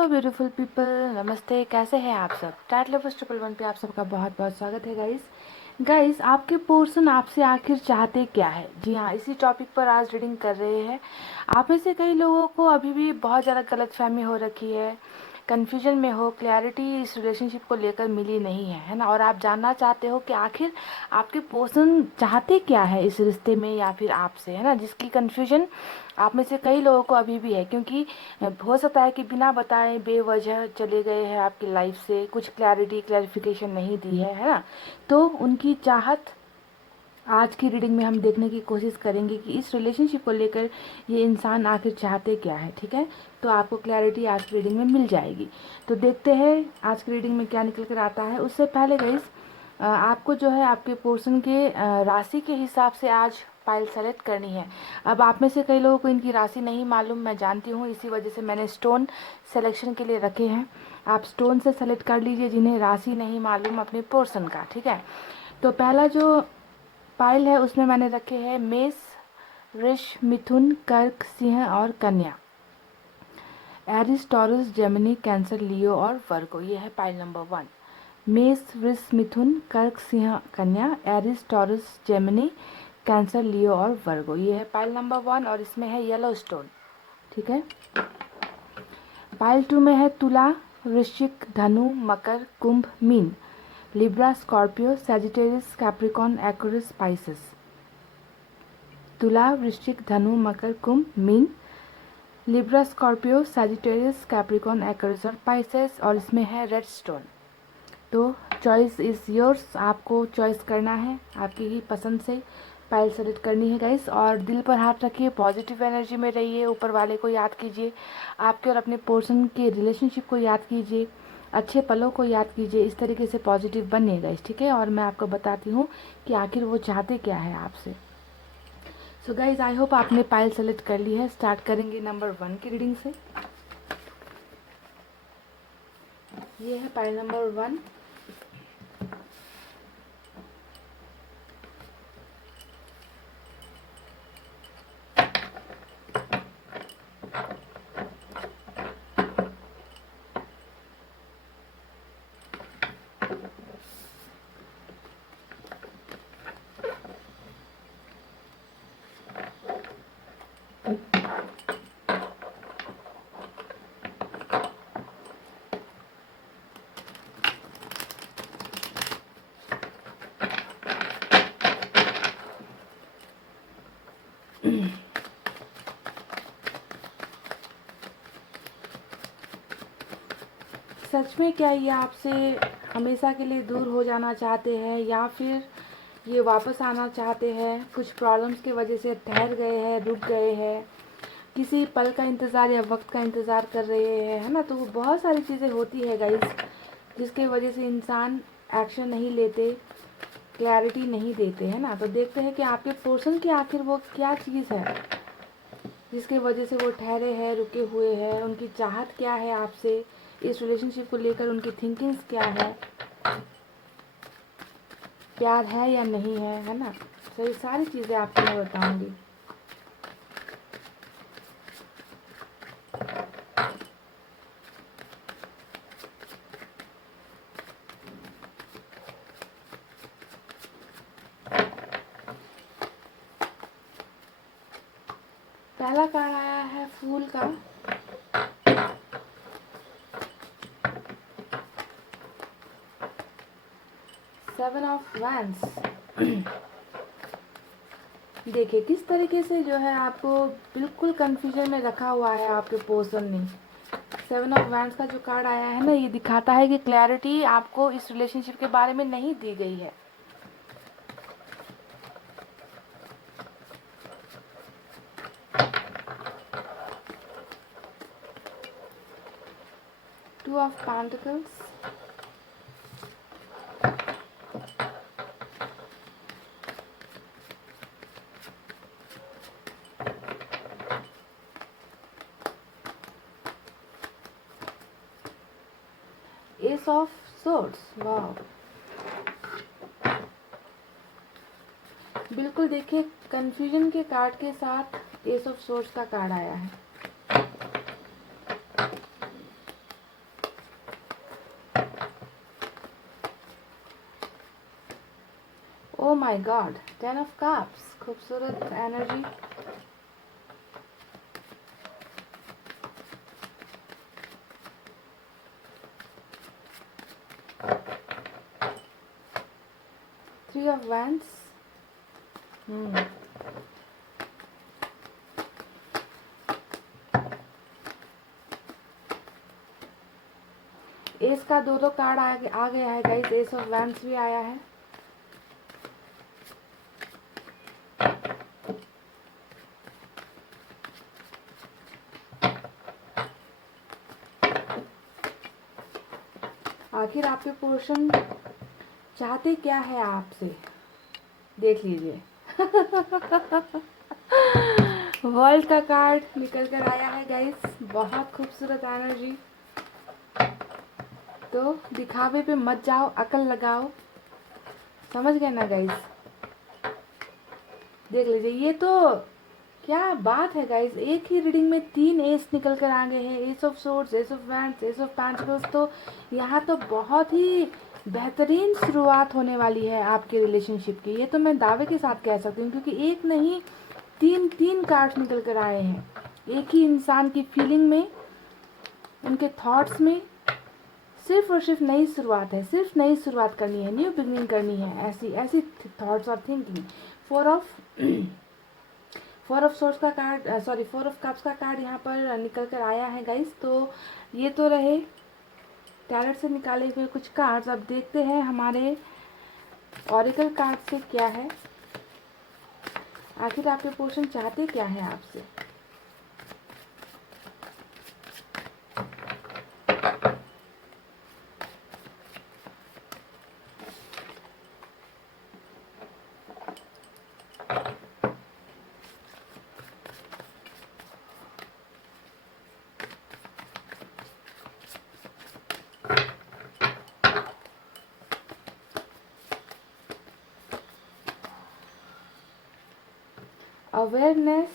Hello beautiful people, नमस्ते। कैसे हैं आप सब? टैट लवर्स 111 पे आप सबका बहुत बहुत स्वागत है गाइस। आपके पोर्शन आपसे आखिर चाहते क्या है? जी हाँ, इसी टॉपिक पर आज रीडिंग कर रहे हैं। आप में से कई लोगों को अभी भी बहुत ज़्यादा गलतफहमी हो रखी है, कन्फ्यूजन में हो, क्लैरिटी इस रिलेशनशिप को लेकर मिली नहीं है ना। और आप जानना चाहते हो कि आखिर आपके पर्सन चाहते क्या है इस रिश्ते में या फिर आपसे, है ना, जिसकी कन्फ्यूजन आप में से कई लोगों को अभी भी है। क्योंकि हो सकता है कि बिना बताए बेवजह चले गए हैं आपकी लाइफ से, कुछ क्लैरिफिकेशन नहीं दी है ना। तो उनकी चाहत आज की रीडिंग में हम देखने की कोशिश करेंगे कि इस रिलेशनशिप को लेकर ये इंसान आखिर चाहते क्या है। ठीक है, तो आपको क्लैरिटी आज की रीडिंग में मिल जाएगी। तो देखते हैं आज की रीडिंग में क्या निकल कर आता है। उससे पहले गाइस, आपको जो है आपके पोर्शन के राशि के हिसाब से आज फाइल सेलेक्ट करनी है। अब आप में से कई लोगों को इनकी राशि नहीं मालूम, मैं जानती हूँ, इसी वजह से मैंने स्टोन सिलेक्शन के लिए रखे हैं। आप स्टोन से सेलेक्ट कर लीजिए जिन्हें राशि नहीं मालूम अपने पोर्शन का। ठीक है, तो पहला जो पाइल है उसमें मैंने रखे हैं मेष, वृष, मिथुन, कर्क, सिंह और कन्या। एरिस, टॉरस, जेमिनी, कैंसर, लियो और वर्गो। ये है पाइल नंबर 1। मेष, वृष, मिथुन, कर्क, सिंह, कन्या, एरिस, टॉरस, जेमिनी, कैंसर, लियो और वर्गो। ये है पाइल नंबर 1 और इसमें है येलो स्टोन। ठीक है, पाइल 2 में है तुला, वृश्चिक, धनु, मकर, कुंभ, मीन, Libra, Scorpio, Sagittarius, Capricorn, Aquarius, Pisces. तुला, वृश्चिक, धनु, मकर, कुंभ, मीन, Libra, Scorpio, Sagittarius, Capricorn, Aquarius और पाइसेस। और इसमें है रेड स्टोन। तो चॉइस इज़ योर्स, आपको चॉइस करना है, आपकी ही पसंद से फाइल सेलेक्ट करनी है गाइस। और दिल पर हाथ रखिए, पॉजिटिव एनर्जी में रहिए, ऊपर वाले को याद कीजिए, आपके और अपने पर्सन के रिलेशनशिप को याद कीजिए, अच्छे पलों को याद कीजिए, इस तरीके से पॉजिटिव बनिए गाइस। ठीक है, और मैं आपको बताती हूँ कि आखिर वो चाहते क्या है आपसे। सो गाइज, आई होप आपने फाइल सेलेक्ट कर ली है। स्टार्ट करेंगे नंबर 1 की रीडिंग से। ये है फाइल नंबर 1। सच में क्या ये आपसे हमेशा के लिए दूर हो जाना चाहते हैं या फिर ये वापस आना चाहते हैं? कुछ प्रॉब्लम्स की वजह से ठहर गए हैं, रुक गए हैं, किसी पल का इंतज़ार या वक्त का इंतज़ार कर रहे हैं, है ना। तो बहुत सारी चीज़ें होती है गाइस जिसके वजह से इंसान एक्शन नहीं लेते, क्लैरिटी नहीं देते, है ना। तो देखते हैं कि आपके पर्सन की आखिर वो क्या चीज़ है जिसके वजह से वो ठहरे हैं, रुके हुए हैं। उनकी चाहत क्या है आपसे, इस रिलेशनशिप को लेकर उनकी थिंकिंग्स क्या है, प्यार है या नहीं है ना। तो ये सारी चीज़ें आपको मैं बताऊंगी। पहला कार्ड आया है फूल का। Seven of wands. देखिए किस तरीके से जो है आपको बिल्कुल कंफ्यूजन में रखा हुआ है आपके पर्सन ने। सेवन ऑफ वैंड्स का जो कार्ड आया है ना, ये दिखाता है कि क्लैरिटी आपको इस रिलेशनशिप के बारे में नहीं दी गई है। Two of pentacles, ace of swords. वाह, बिल्कुल देखिए कंफ्यूजन के कार्ड के साथ एस ऑफ सोर्ड्स का कार्ड आया है। Oh my god, 10 of cups, खूबसूरत energy. Three of wands, ace का दो कार्ड आ गया है गाइस, एस ऑफ वैंड्स भी आया है। आखिर आपके पोर्शन चाहते क्या है आपसे, देख लीजिए। वर्ल्ड का कार्ड निकल कर आया है गाइस, बहुत खूबसूरत एनर्जी। तो दिखावे पे मत जाओ, अकल लगाओ, समझ गए ना गाइस। देख लीजिए, ये तो क्या बात है गाइस, एक ही रीडिंग में 3 एस निकल कर आ गए हैं, S of swords, S of wands, S of pentacles. तो यहाँ तो बहुत ही बेहतरीन शुरुआत होने वाली है आपके रिलेशनशिप की, ये तो मैं दावे के साथ कह सकती हूँ, क्योंकि एक नहीं तीन कार्ड्स निकल कर आए हैं। एक ही इंसान की फीलिंग में, उनके थॉट्स में सिर्फ और सिर्फ नई शुरुआत है, सिर्फ नई शुरुआत करनी है, न्यू बिगनिंग करनी है, ऐसी थॉट्स और थिंकिंग। फोर ऑफ सोर्स का कार्ड, सॉरी, 4 ऑफ कप्स का कार्ड यहाँ पर निकल कर आया है गाइस। तो ये तो रहे टैलेंट से निकाले हुए कुछ कार्ड्स। अब देखते हैं हमारे ऑरिकल कार्ड से क्या है, आखिर आपके पोर्शन चाहते क्या है आपसे। अवेयरनेस,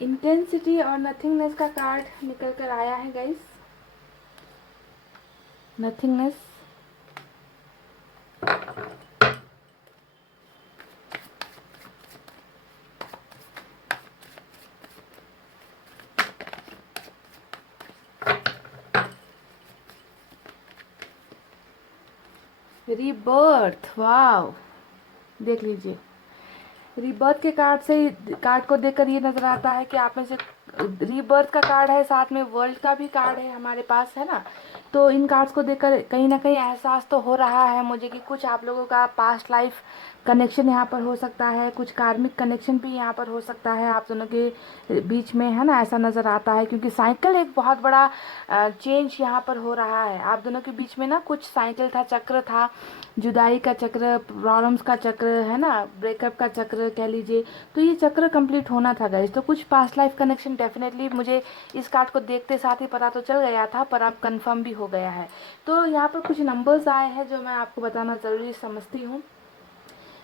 इंटेंसिटी और नथिंगनेस का कार्ड निकल कर आया है गाइस। नथिंगनेस, रीबर्थ, वाव, देख लीजिए। रीबर्थ के कार्ड को देखकर ये नजर आता है कि आप में से रीबर्थ का कार्ड है, साथ में वर्ल्ड का भी कार्ड है हमारे पास, है ना। तो इन कार्ड्स को देखकर कहीं ना कहीं एहसास तो हो रहा है मुझे कि कुछ आप लोगों का पास्ट लाइफ कनेक्शन यहाँ पर हो सकता है, कुछ कार्मिक कनेक्शन भी यहाँ पर हो सकता है आप दोनों के बीच में, है ना, ऐसा नज़र आता है। क्योंकि साइकिल एक बहुत बड़ा चेंज यहाँ पर हो रहा है आप दोनों के बीच में ना। कुछ साइकिल था, चक्र था, जुदाई का चक्र, प्रॉब्लम्स का चक्र, है ना, ब्रेकअप का चक्र कह लीजिए। तो ये चक्र कंप्लीट होना था गाइस। तो कुछ पास्ट लाइफ कनेक्शन डेफिनेटली मुझे इस कार्ड को देखते साथ ही पता तो चल गया था, पर अब कंफर्म भी हो गया है। तो यहाँ पर कुछ नंबर्स आए हैं जो मैं आपको बताना ज़रूरी समझती हूँ।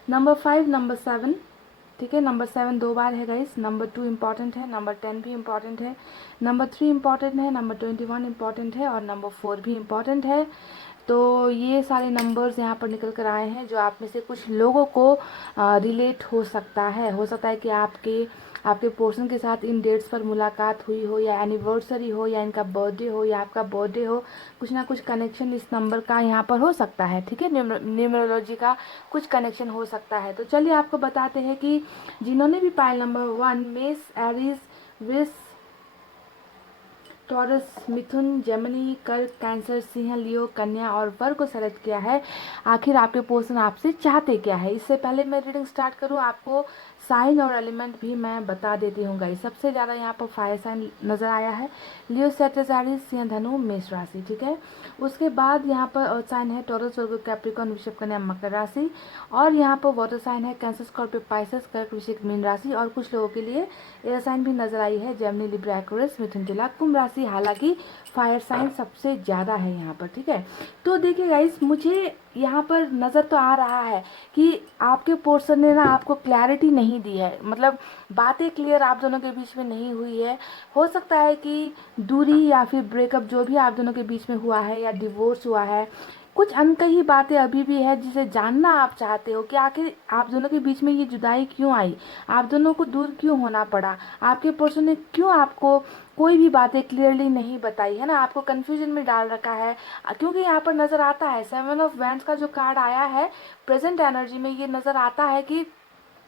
नंबर 5, नंबर 7, ठीक है। नंबर 7 2 बार है गाइस। नंबर 2 इम्पॉर्टेंट है, नंबर 10 भी इम्पॉर्टेंट है, नंबर 3 इम्पॉर्टेंट है, नंबर 21 इम्पॉर्टेंट है, और नंबर 4 भी इम्पॉर्टेंट है। तो ये सारे नंबर्स यहाँ पर निकल कर आए हैं जो आप में से कुछ लोगों को रिलेट हो सकता है। हो सकता है कि आपके पर्सन के साथ इन डेट्स पर मुलाकात हुई हो, या एनिवर्सरी हो, या इनका बर्थडे हो, या आपका बर्थडे हो। कुछ ना कुछ कनेक्शन इस नंबर का यहाँ पर हो सकता है, ठीक है। न्यूमरोलॉजी का कुछ कनेक्शन हो सकता है। तो चलिए आपको बताते हैं कि जिन्होंने भी पाइल नंबर 1 मेष, एरीज, वृष, टॉरस, मिथुन, जेमिनी, कर्क, कैंसर, सिंह, लियो, कन्या और वर्ग को सेलेक्ट किया है, आखिर आपके पर्सन आपसे चाहते क्या है। इससे पहले मैं रीडिंग स्टार्ट करूं, आपको साइन और एलिमेंट भी मैं बता देती हूँ गाइस। सबसे ज़्यादा यहाँ पर फायर साइन नज़र आया है, लियो, सैजिटेरियस, सिंह, धनु, मेष राशि, ठीक है। उसके बाद यहाँ पर अर्थ साइन है टॉरस, वर्गो, कैप्रिकॉर्न, वृषभ, कन्या, मकर राशि। और यहाँ पर वाटर साइन है कैंसर, स्कॉर्पियो, पाइसेस, कर्क, वृश्चिक, मीन राशि। और कुछ लोगों के लिए एयर साइन भी नजर आई है, जेमिनी, लिब्रा, एक्वेरियस, मिथुन, तुला, कुंभ राशि। राशि हालांकि फायर साइन सबसे ज़्यादा है यहाँ पर, ठीक है। तो देखिए गाइस, मुझे यहाँ पर नज़र तो आ रहा है कि आपके पोर्शन ने ना आपको क्लैरिटी नहीं दी है, मतलब बातें क्लियर आप दोनों के बीच में नहीं हुई है। हो सकता है कि दूरी या फिर ब्रेकअप जो भी आप दोनों के बीच में हुआ है या डिवोर्स हुआ है, कुछ अनकही बातें अभी भी है जिसे जानना आप चाहते हो कि आखिर आप दोनों के बीच में ये जुदाई क्यों आई, आप दोनों को दूर क्यों होना पड़ा, आपके पर्सन ने क्यों आपको कोई भी बातें क्लियरली नहीं बताई है ना, आपको कंफ्यूजन में डाल रखा है। क्योंकि यहाँ पर नज़र आता है 7 ऑफ वैंड्स का जो कार्ड आया है प्रेजेंट एनर्जी में, ये नज़र आता है कि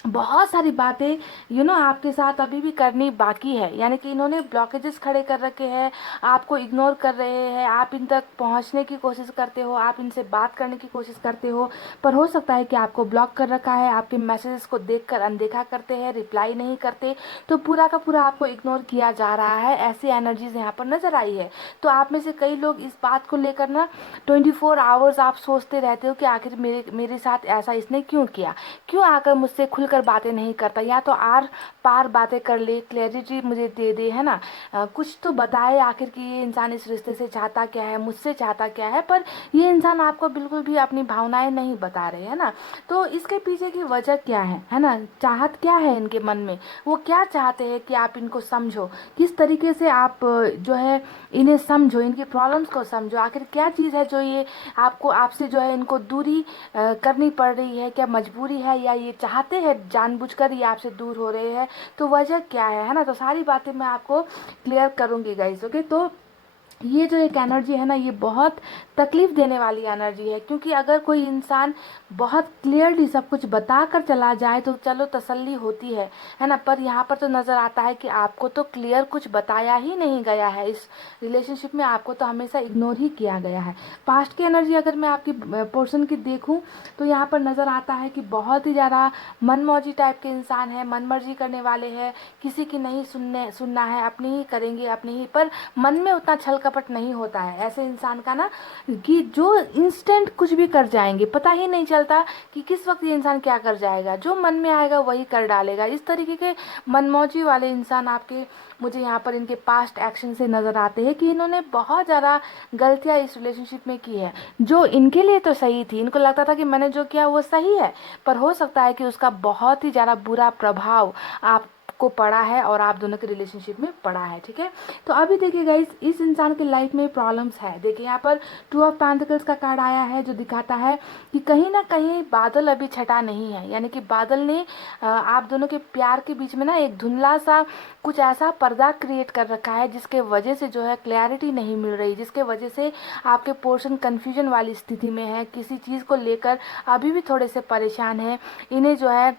बहुत सारी बातें आपके साथ अभी भी करनी बाकी है, यानी कि इन्होंने ब्लॉकेजेस खड़े कर रखे हैं, आपको इग्नोर कर रहे हैं, आप इन तक पहुंचने की कोशिश करते हो, आप इनसे बात करने की कोशिश करते हो, पर हो सकता है कि आपको ब्लॉक कर रखा है, आपके मैसेजेस को देखकर अनदेखा करते हैं, रिप्लाई नहीं करते, तो पूरा का पूरा आपको इग्नोर किया जा रहा है। ऐसी एनर्जीज यहाँ पर नजर आई है। तो आप में से कई लोग इस बात को लेकर ना 24 आवर्स आप सोचते रहते हो कि आखिर मेरे साथ ऐसा इसने क्यों किया, क्यों आकर मुझसे खुलकर बातें नहीं करता, या तो आर पार बातें कर ले, क्लैरिटी मुझे दे दे, है ना, कुछ तो बताए आखिर कि ये इंसान इस रिश्ते से चाहता क्या है, मुझसे चाहता क्या है। पर ये इंसान आपको बिल्कुल भी अपनी भावनाएं नहीं बता रहे, है ना। तो इसके पीछे की वजह क्या है ना, चाहत क्या है इनके मन में, वो क्या चाहते हैं कि आप इनको समझो, किस तरीके से आप जो है इन्हें समझो, इनकी प्रॉब्लम्स को समझो, आखिर क्या चीज़ है जो ये आपको आपसे जो है इनको दूरी करनी पड़ रही है, क्या मजबूरी है या ये चाहते हैं जानबूझकर ये आपसे दूर हो रहे हैं, तो वजह क्या है ना। तो सारी बातें मैं आपको क्लियर करूंगी गाइस, ओके। तो ये जो एक एनर्जी है ना, ये बहुत तकलीफ देने वाली एनर्जी है, क्योंकि अगर कोई इंसान बहुत क्लियरली सब कुछ बताकर चला जाए तो चलो तसल्ली होती है ना, पर यहाँ पर तो नज़र आता है कि आपको तो क्लियर कुछ बताया ही नहीं गया है, इस रिलेशनशिप में आपको तो हमेशा इग्नोर ही किया गया है। पास्ट की एनर्जी अगर मैं आपकी पोर्शन की देखूँ तो यहाँ पर नज़र आता है कि बहुत ही ज़्यादा मनमौजी टाइप के इंसान है, मनमर्जी करने वाले हैं, किसी की नहीं सुनना है, अपनी ही करेंगे अपनी ही, पर मन में उतना छल कपट नहीं होता है ऐसे इंसान का ना, कि जो इंस्टेंट कुछ भी कर जाएंगे, पता ही नहीं चलता कि किस वक्त ये इंसान क्या कर जाएगा, जो मन में आएगा वही कर डालेगा। इस तरीके के मनमौजी वाले इंसान आपके मुझे यहाँ पर इनके पास्ट एक्शन से नज़र आते हैं कि इन्होंने बहुत ज़्यादा गलतियाँ इस रिलेशनशिप में की है, जो इनके लिए तो सही थी, इनको लगता था कि मैंने जो किया वो सही है, पर हो सकता है कि उसका बहुत ही ज़्यादा बुरा प्रभाव आप को पड़ा है और आप दोनों के रिलेशनशिप में पड़ा है, ठीक है। तो अभी देखिए गाइस, इस इंसान के लाइफ में प्रॉब्लम्स है। देखिए यहाँ पर 2 ऑफ पेंटिकल्स का कार्ड आया है, जो दिखाता है कि कहीं ना कहीं बादल अभी छटा नहीं है, यानी कि बादल ने आप दोनों के प्यार के बीच में ना एक धुंधला सा कुछ ऐसा पर्दा क्रिएट कर रखा है, जिसके वजह से जो है क्लैरिटी नहीं मिल रही, जिसके वजह से आपके पोर्शन कन्फ्यूजन वाली स्थिति में है, किसी चीज़ को लेकर अभी भी थोड़े से परेशान है, इन्हें जो है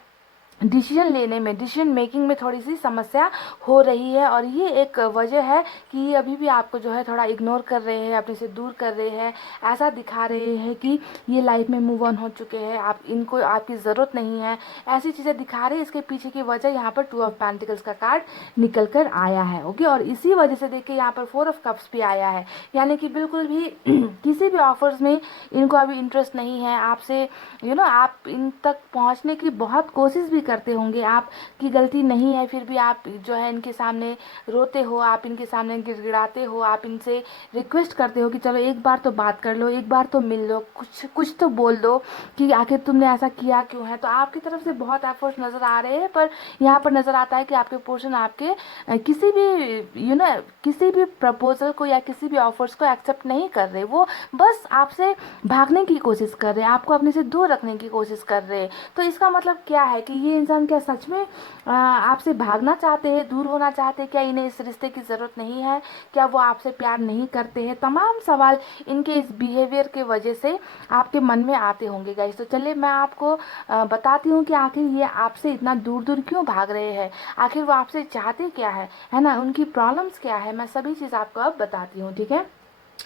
डिसीजन लेने में, डिसीजन मेकिंग में थोड़ी सी समस्या हो रही है, और ये एक वजह है कि ये अभी भी आपको जो है थोड़ा इग्नोर कर रहे हैं, अपने से दूर कर रहे हैं, ऐसा दिखा रहे हैं कि ये लाइफ में मूव ऑन हो चुके हैं, आप इनको आपकी ज़रूरत नहीं है, ऐसी चीज़ें दिखा रहे हैं। इसके पीछे की वजह यहाँ पर 2 ऑफ पेंटिकल्स का कार्ड निकल कर आया है, ओके। और इसी वजह से देखिए यहाँ पर 4 ऑफ कप्स भी आया है, यानी कि बिल्कुल भी किसी भी ऑफर्स में इनको अभी इंटरेस्ट नहीं है आपसे, आप इन तक पहुँचने की बहुत कोशिश भी करते होंगे, आपकी गलती नहीं है, फिर भी आप जो है इनके सामने रोते हो, आप इनके सामने गिड़गिड़ाते हो, आप इनसे रिक्वेस्ट करते हो कि चलो एक बार तो बात कर लो, एक बार तो मिल लो, कुछ तो बोल दो कि आखिर तुमने ऐसा किया क्यों है। तो आपकी तरफ से बहुत एफर्ट्स नज़र आ रहे हैं, पर यहाँ पर नज़र आता है कि आपके पोर्शन आपके किसी भी किसी भी प्रपोजल को या किसी भी ऑफर्स को एक्सेप्ट नहीं कर रहे, वो बस आपसे भागने की कोशिश कर रहे हैं, आपको अपने से दूर रखने की कोशिश कर रहे हैं। तो इसका मतलब क्या है कि ये इंसान क्या सच में आपसे भागना चाहते हैं, दूर होना चाहते हैं, क्या इन्हें इस रिश्ते की ज़रूरत नहीं है, क्या वो आपसे प्यार नहीं करते हैं, तमाम सवाल इनके इस बिहेवियर के वजह से आपके मन में आते होंगे गाइस। तो चलिए मैं आपको बताती हूँ कि आखिर ये आपसे इतना दूर दूर क्यों भाग रहे हैं, आखिर वो आपसे चाहते क्या है ना, उनकी प्रॉब्लम्स क्या है, मैं सभी चीज़ आपको अब बताती हूँ, ठीक है।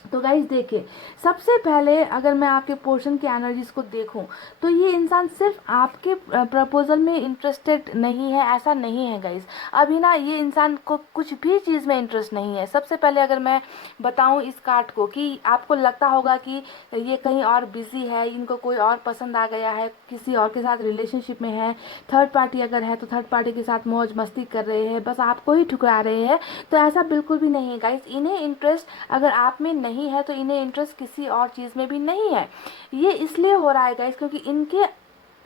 तो गाइज देखिए, सबसे पहले अगर मैं आपके पोर्शन की एनर्जीज को देखूं तो ये इंसान सिर्फ आपके प्रपोजल में इंटरेस्टेड नहीं है, ऐसा नहीं है गाइज। अभी ना ये इंसान को कुछ भी चीज़ में इंटरेस्ट नहीं है। सबसे पहले अगर मैं बताऊं इस कार्ड को, कि आपको लगता होगा कि ये कहीं और बिजी है, इनको कोई और पसंद आ गया है, किसी और के साथ रिलेशनशिप में है, थर्ड पार्टी अगर है तो थर्ड पार्टी के साथ मौज मस्ती कर रहे हैं, बस आपको ही ठुकरा रहे हैं। तो ऐसा बिल्कुल भी नहीं है गाइज। इन्हें इंटरेस्ट अगर आप में नहीं है तो इन्हें इंटरेस्ट किसी और चीज़ में भी नहीं है। ये इसलिए हो रहा है गाइस क्योंकि इनके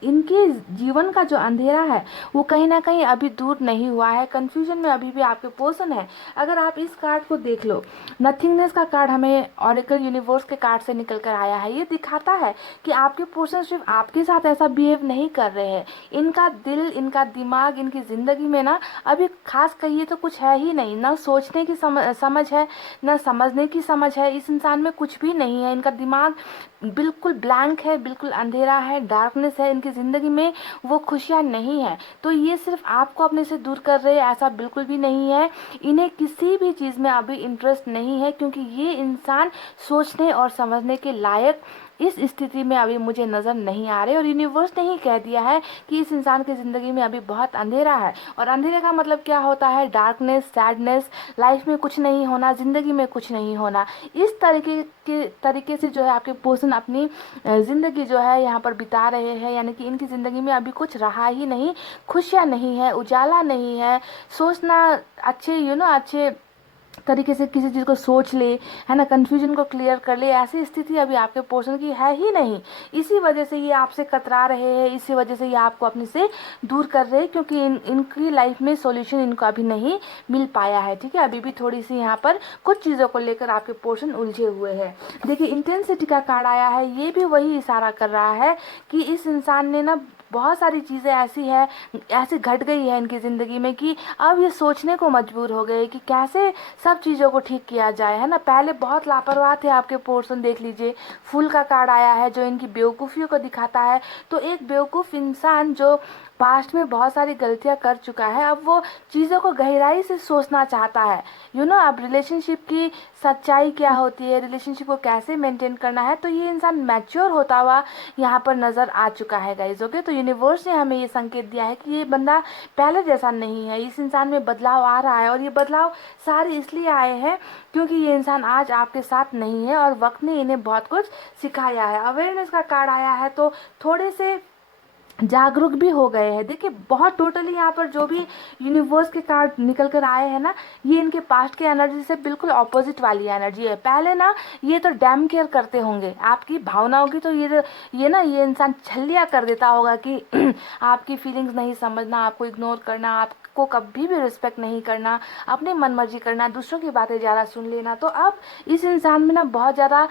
इनके जीवन का जो अंधेरा है वो कहीं ना कहीं अभी दूर नहीं हुआ है। कंफ्यूजन में अभी भी आपके पर्सन है। अगर आप इस कार्ड को देख लो, नथिंगनेस का कार्ड हमें ऑरेकल यूनिवर्स के कार्ड से निकल कर आया है। ये दिखाता है कि आपके पर्सन सिर्फ आपके साथ ऐसा बिहेव नहीं कर रहे हैं। इनका दिल, इनका दिमाग, इनकी ज़िंदगी में ना अभी खास कहिए तो कुछ है ही नहीं। ना सोचने की समझ है, ना समझने की समझ है। इस इंसान में कुछ भी नहीं है। इनका दिमाग बिल्कुल ब्लैंक है, बिल्कुल अंधेरा है, डार्कनेस है इनकी ज़िंदगी में। वो खुशियाँ नहीं है। तो ये सिर्फ आपको अपने से दूर कर रहे हैं, ऐसा बिल्कुल भी नहीं है। इन्हें किसी भी चीज़ में अभी इंटरेस्ट नहीं है क्योंकि ये इंसान सोचने और समझने के लायक इस स्थिति में अभी मुझे नज़र नहीं आ रहे। और यूनिवर्स ने ही कह दिया है कि इस इंसान की ज़िंदगी में अभी बहुत अंधेरा है। और अंधेरे का मतलब क्या होता है? डार्कनेस, सैडनेस, लाइफ में कुछ नहीं होना, ज़िंदगी में कुछ नहीं होना। इस तरीके से जो है आपके पर्सन अपनी ज़िंदगी जो है यहाँ पर बिता रहे हैं। यानी कि इनकी ज़िंदगी में अभी कुछ रहा ही नहीं, खुशियाँ नहीं है, उजाला नहीं है। सोचना अच्छे अच्छे तरीके से किसी चीज़ को सोच ले, है ना, कन्फ्यूजन को क्लियर कर ले, ऐसी स्थिति अभी आपके पर्सन की है ही नहीं। इसी वजह से ये आपसे कतरा रहे हैं, इसी वजह से ये आपको अपने से दूर कर रहे हैं क्योंकि इनकी लाइफ में सॉल्यूशन इनको अभी नहीं मिल पाया है। ठीक है, अभी भी थोड़ी सी यहाँ पर कुछ चीज़ों को लेकर आपके पर्सन उलझे हुए हैं। देखिए, इंटेंसिटी का कार्ड आया है। ये भी वही इशारा कर रहा है कि इस इंसान ने ना बहुत सारी चीज़ें ऐसी घट गई है इनकी ज़िंदगी में कि अब ये सोचने को मजबूर हो गए कि कैसे सब चीज़ों को ठीक किया जाए, है ना। पहले बहुत लापरवाह थे आपके पर्सन। देख लीजिए, फूल का कार्ड आया है जो इनकी बेवकूफ़ियों को दिखाता है। तो एक बेवकूफ़ इंसान जो पास्ट में बहुत सारी गलतियां कर चुका है, अब वो चीज़ों को गहराई से सोचना चाहता है। अब रिलेशनशिप की सच्चाई क्या होती है, रिलेशनशिप को कैसे मेंटेन करना है। तो ये इंसान मैच्योर होता हुआ यहाँ पर नज़र आ चुका है गाइज। ओके, तो यूनिवर्स ने हमें ये संकेत दिया है कि ये बंदा पहले जैसा नहीं है। इस इंसान में बदलाव आ रहा है और ये बदलाव सारे इसलिए आए हैं क्योंकि ये इंसान आज आपके साथ नहीं है और वक्त ने इन्हें बहुत कुछ सिखाया है। अवेयरनेस का कार्ड आया है तो थोड़े से जागरूक भी हो गए हैं। देखिए, बहुत टोटली यहाँ पर जो भी यूनिवर्स के कार्ड निकल कर आए हैं ना, ये इनके पास्ट की एनर्जी से बिल्कुल ऑपोजिट वाली एनर्जी है। पहले ना ये तो डैम केयर करते होंगे आपकी भावनाओं की, तो ये इंसान छलिया कर देता होगा कि आपकी फीलिंग्स नहीं समझना, आपको इग्नोर करना, आपको कभी भी रिस्पेक्ट नहीं करना, अपनी मनमर्जी करना, दूसरों की बातें ज़्यादा सुन लेना। तो अब इस इंसान में ना बहुत ज़्यादा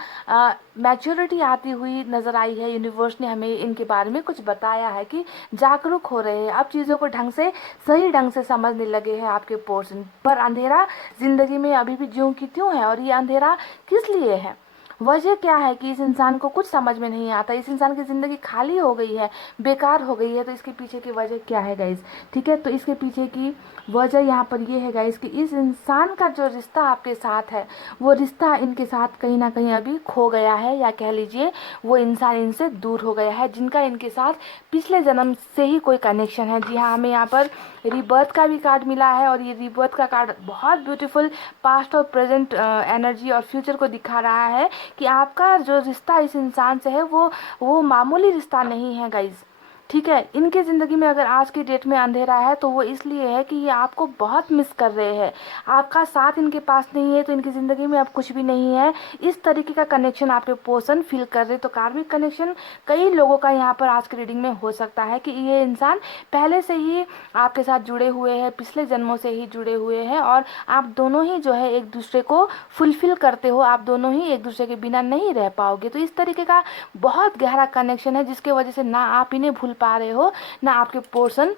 मैच्योरिटी आती हुई नज़र आई है। यूनिवर्स ने हमें इनके बारे में कुछ बताया है कि जागरूक हो रहे हैं, अब चीज़ों को सही ढंग से समझने लगे हैं आपके पर्सन। पर अंधेरा ज़िंदगी में अभी भी ज्यों की त्यों है। और ये अंधेरा किस लिए है, वजह क्या है कि इस इंसान को कुछ समझ में नहीं आता। इस इंसान की ज़िंदगी खाली हो गई है, बेकार हो गई है। तो इसके पीछे की वजह क्या है गाइज? ठीक है, तो इसके पीछे की वजह यहाँ पर ये है गाइज कि इस इंसान का जो रिश्ता आपके साथ है, वो रिश्ता इनके साथ कहीं ना कहीं अभी खो गया है, या कह लीजिए वो इंसान इनसे दूर हो गया है जिनका इनके साथ पिछले जन्म से ही कोई कनेक्शन है। जी हाँ, हमें यहाँ पर रिबर्थ का भी कार्ड मिला है और ये रिबर्थ का कार्ड बहुत ब्यूटीफुल पास्ट और प्रेजेंट एनर्जी और फ्यूचर को दिखा रहा है कि आपका जो रिश्ता इस इंसान से है वो मामूली रिश्ता नहीं है गाइज। ठीक है, इनकी ज़िंदगी में अगर आज की डेट में अंधेरा है तो वो इसलिए है कि ये आपको बहुत मिस कर रहे हैं। आपका साथ इनके पास नहीं है तो इनकी ज़िंदगी में अब कुछ भी नहीं है। इस तरीके का कनेक्शन आपके पर्सन फील कर रहे। तो कार्मिक कनेक्शन कई लोगों का यहाँ पर आज की रीडिंग में हो सकता है कि ये इंसान पहले से ही आपके साथ जुड़े हुए हैं, पिछले जन्मों से ही जुड़े हुए हैं और आप दोनों ही जो है एक दूसरे को फुलफिल करते हो, आप दोनों ही एक दूसरे के बिना नहीं रह पाओगे। तो इस तरीके का बहुत गहरा कनेक्शन है जिसके वजह से ना आप इन्हें भूल पा रहे हो, ना आपके पर्सन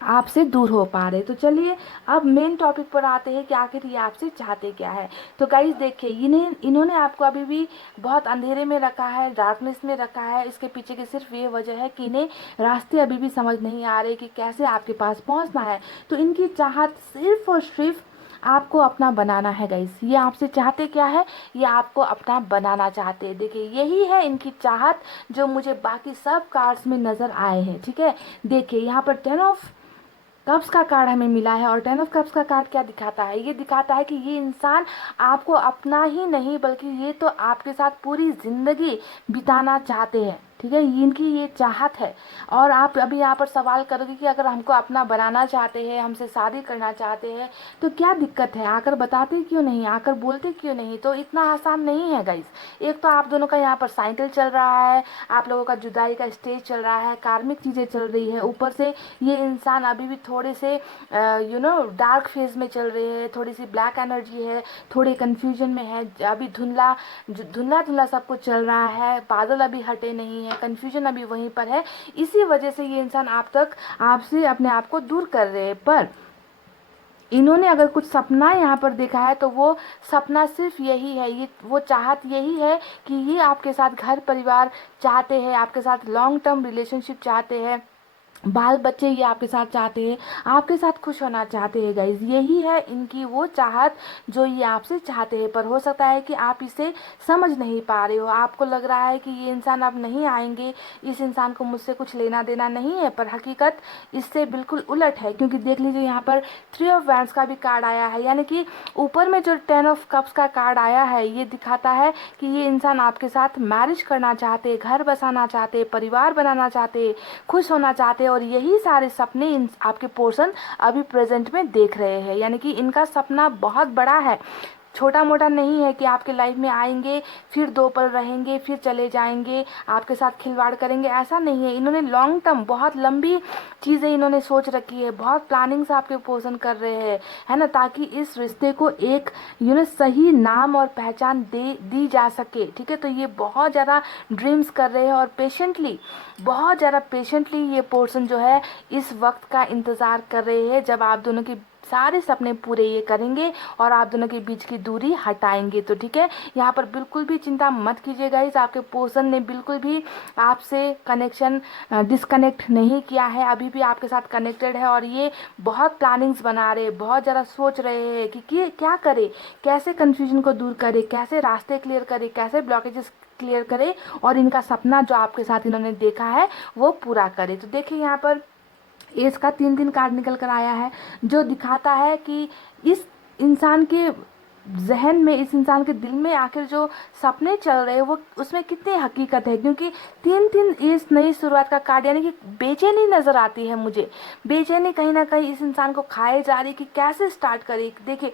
आपसे दूर हो पा रहे। तो चलिए अब मेन टॉपिक पर आते हैं कि आखिर ये आपसे चाहते क्या है। तो गाइस देखिए, इन्होंने आपको अभी भी बहुत अंधेरे में रखा है, डार्कनेस में रखा है। इसके पीछे की सिर्फ ये वजह है कि इन्हें रास्ते अभी भी समझ नहीं आ रहे कि कैसे आपके पास पहुंचना है। तो इनकी चाहत सिर्फ और सिर्फ आपको अपना बनाना है गाइस। ये आपसे चाहते क्या है, ये आपको अपना बनाना चाहते हैं। देखिए यही है इनकी चाहत जो मुझे बाकी सब कार्ड्स में नज़र आए हैं, ठीक है। देखिए यहाँ पर 10 ऑफ कप्स का कार्ड हमें मिला है, और 10 ऑफ कप्स का कार्ड क्या दिखाता है, ये दिखाता है कि ये इंसान आपको अपना ही नहीं बल्कि ये तो आपके साथ पूरी ज़िंदगी बिताना चाहते हैं, ठीक है। इनकी ये चाहत है। और आप अभी यहाँ पर सवाल करोगे कि अगर हमको अपना बनाना चाहते हैं, हमसे शादी करना चाहते हैं, तो क्या दिक्कत है, आकर बताते क्यों नहीं, आकर बोलते क्यों नहीं। तो इतना आसान नहीं है गाइस। एक तो आप दोनों का यहाँ पर साइकिल चल रहा है, आप लोगों का जुदाई का स्टेज चल रहा है, कार्मिक चीज़ें चल रही है, ऊपर से ये इंसान अभी भी थोड़े से डार्क फेज में चल रहे हैं, थोड़ी सी ब्लैक एनर्जी है, थोड़े कन्फ्यूजन में है, अभी धुंधला धुंधला धुंधला सब कुछ चल रहा है, बादल अभी हटे नहीं है, कन्फ्यूजन अभी वहीं पर है। इसी वजह से ये इंसान आपसे अपने आप को दूर कर रहे हैं। पर इन्होंने अगर कुछ सपना यहाँ पर देखा है तो वो सपना सिर्फ यही है, ये वो चाहत यही है कि ये आपके साथ घर परिवार चाहते हैं, आपके साथ लॉन्ग टर्म रिलेशनशिप चाहते हैं, बाल बच्चे ये आपके साथ चाहते हैं, आपके साथ खुश होना चाहते हैं गाइज। यही है इनकी वो चाहत जो ये आपसे चाहते हैं। पर हो सकता है कि आप इसे समझ नहीं पा रहे हो, आपको लग रहा है कि ये इंसान अब नहीं आएंगे, इस इंसान को मुझसे कुछ लेना देना नहीं है। पर हकीकत इससे बिल्कुल उलट है, क्योंकि देख लीजिए यहाँ पर 3 ऑफ वैंड्स का भी कार्ड आया है, यानी कि ऊपर में जो 10 ऑफ कप्स का कार्ड आया है ये दिखाता है कि ये इंसान आपके साथ मैरिज करना चाहते, घर बसाना चाहते, परिवार बनाना चाहते, खुश होना चाहते, और यही सारे सपने आपके पर्सन अभी प्रेजेंट में देख रहे हैं। यानी कि इनका सपना बहुत बड़ा है, छोटा मोटा नहीं है कि आपके लाइफ में आएंगे, फिर 2 पल रहेंगे, फिर चले जाएंगे, आपके साथ खिलवाड़ करेंगे, ऐसा नहीं है। इन्होंने लॉन्ग टर्म बहुत लंबी चीज़ें इन्होंने सोच रखी है, बहुत प्लानिंग से आपके पोषण कर रहे हैं, है ना, ताकि इस रिश्ते को एक सही नाम और पहचान दी जा सके, ठीक है। तो ये बहुत ज़्यादा ड्रीम्स कर रहे हैं, और पेशेंटली, बहुत ज़्यादा पेशेंटली ये पोर्सन जो है इस वक्त का इंतज़ार कर रहे हैं जब आप दोनों की सारे सपने पूरे ये करेंगे और आप दोनों के बीच की दूरी हटाएंगे। तो ठीक है, यहाँ पर बिल्कुल भी चिंता मत कीजिएगा, इस आपके पर्सन ने बिल्कुल भी आपसे कनेक्शन डिस्कनेक्ट नहीं किया है, अभी भी आपके साथ कनेक्टेड है। और ये बहुत प्लानिंग्स बना रहे, बहुत ज़्यादा सोच रहे हैं कि क्या करे, कैसे कन्फ्यूजन को दूर करे, कैसे रास्ते क्लियर करे, कैसे ब्लॉकेजेस क्लियर करे, और इनका सपना जो आपके साथ इन्होंने देखा है वो पूरा करे। तो देखिए यहाँ पर एज का 3 कार्ड निकल कर आया है, जो दिखाता है कि इस इंसान के जहन में, इस इंसान के दिल में आखिर जो सपने चल रहे हैं वो उसमें कितनी हकीकत है। क्योंकि 3 इस नई शुरुआत का कार्ड, यानी कि बेचैनी नज़र आती है मुझे, बेचैनी कहीं ना कहीं इस इंसान को खाए जा रही कि कैसे स्टार्ट करे। देखिए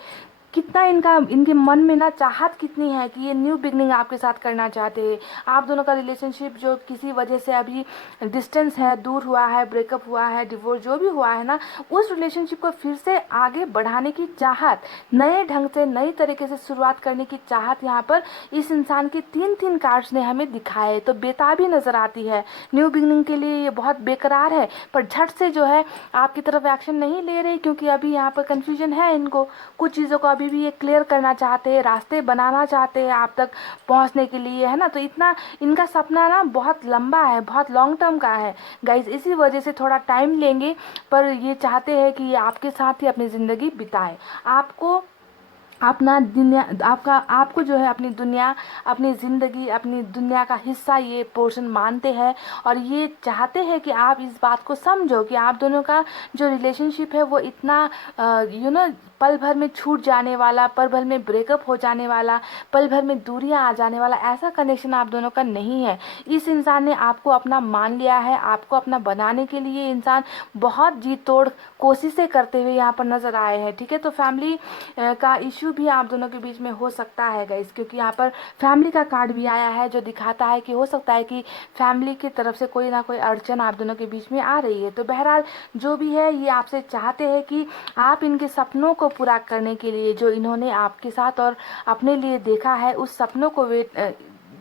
कितना इनके मन में ना चाहत कितनी है कि ये न्यू बिगनिंग आपके साथ करना चाहते हैं। आप दोनों का रिलेशनशिप जो किसी वजह से अभी डिस्टेंस है, दूर हुआ है, ब्रेकअप हुआ है, डिवोर्स जो भी हुआ है ना, उस रिलेशनशिप को फिर से आगे बढ़ाने की चाहत, नए ढंग से नई तरीके से शुरुआत करने की चाहत यहाँ पर इस इंसान के 3 कार्ड्स ने हमें दिखाए। तो बेताबी नज़र आती है, न्यू बिगनिंग के लिए ये बहुत बेकरार है, पर झट से जो है आपकी तरफ एक्शन नहीं ले रहे, क्योंकि अभी यहाँ पर कन्फ्यूजन है इनको, कुछ चीज़ों को अभी भी ये क्लियर करना चाहते हैं, रास्ते बनाना चाहते हैं आप तक पहुंचने के लिए, है ना। तो इतना इनका सपना ना बहुत लंबा है, बहुत लॉन्ग टर्म का है गाइज, इसी वजह से थोड़ा टाइम लेंगे, पर ये चाहते हैं कि ये आपके साथ ही अपनी ज़िंदगी बिताए, आपको अपना दुनिया, आपको जो है अपनी दुनिया, अपनी ज़िंदगी, अपनी दुनिया का हिस्सा ये पोर्शन मानते हैं। और ये चाहते हैं कि आप इस बात को समझो कि आप दोनों का जो रिलेशनशिप है वो इतना पल भर में छूट जाने वाला, पल भर में ब्रेकअप हो जाने वाला, पल भर में दूरियां आ जाने वाला ऐसा कनेक्शन आप दोनों का नहीं है। इस इंसान ने आपको अपना मान लिया है, आपको अपना बनाने के लिए इंसान बहुत जी तोड़ कोशिशें करते हुए यहाँ पर नज़र आए हैं, ठीक है। तो फैमिली का इशू भी आप दोनों के बीच में हो सकता है गाइस, क्योंकि यहाँ पर फैमिली का कार्ड भी आया है जो दिखाता है कि हो सकता है कि फैमिली की तरफ से कोई ना कोई अड़चन आप दोनों के बीच में आ रही है। तो बहरहाल जो भी है, ये आपसे चाहते हैं कि आप इनके सपनों को पूरा करने के लिए, जो इन्होंने आपके साथ और अपने लिए देखा है, उस सपनों को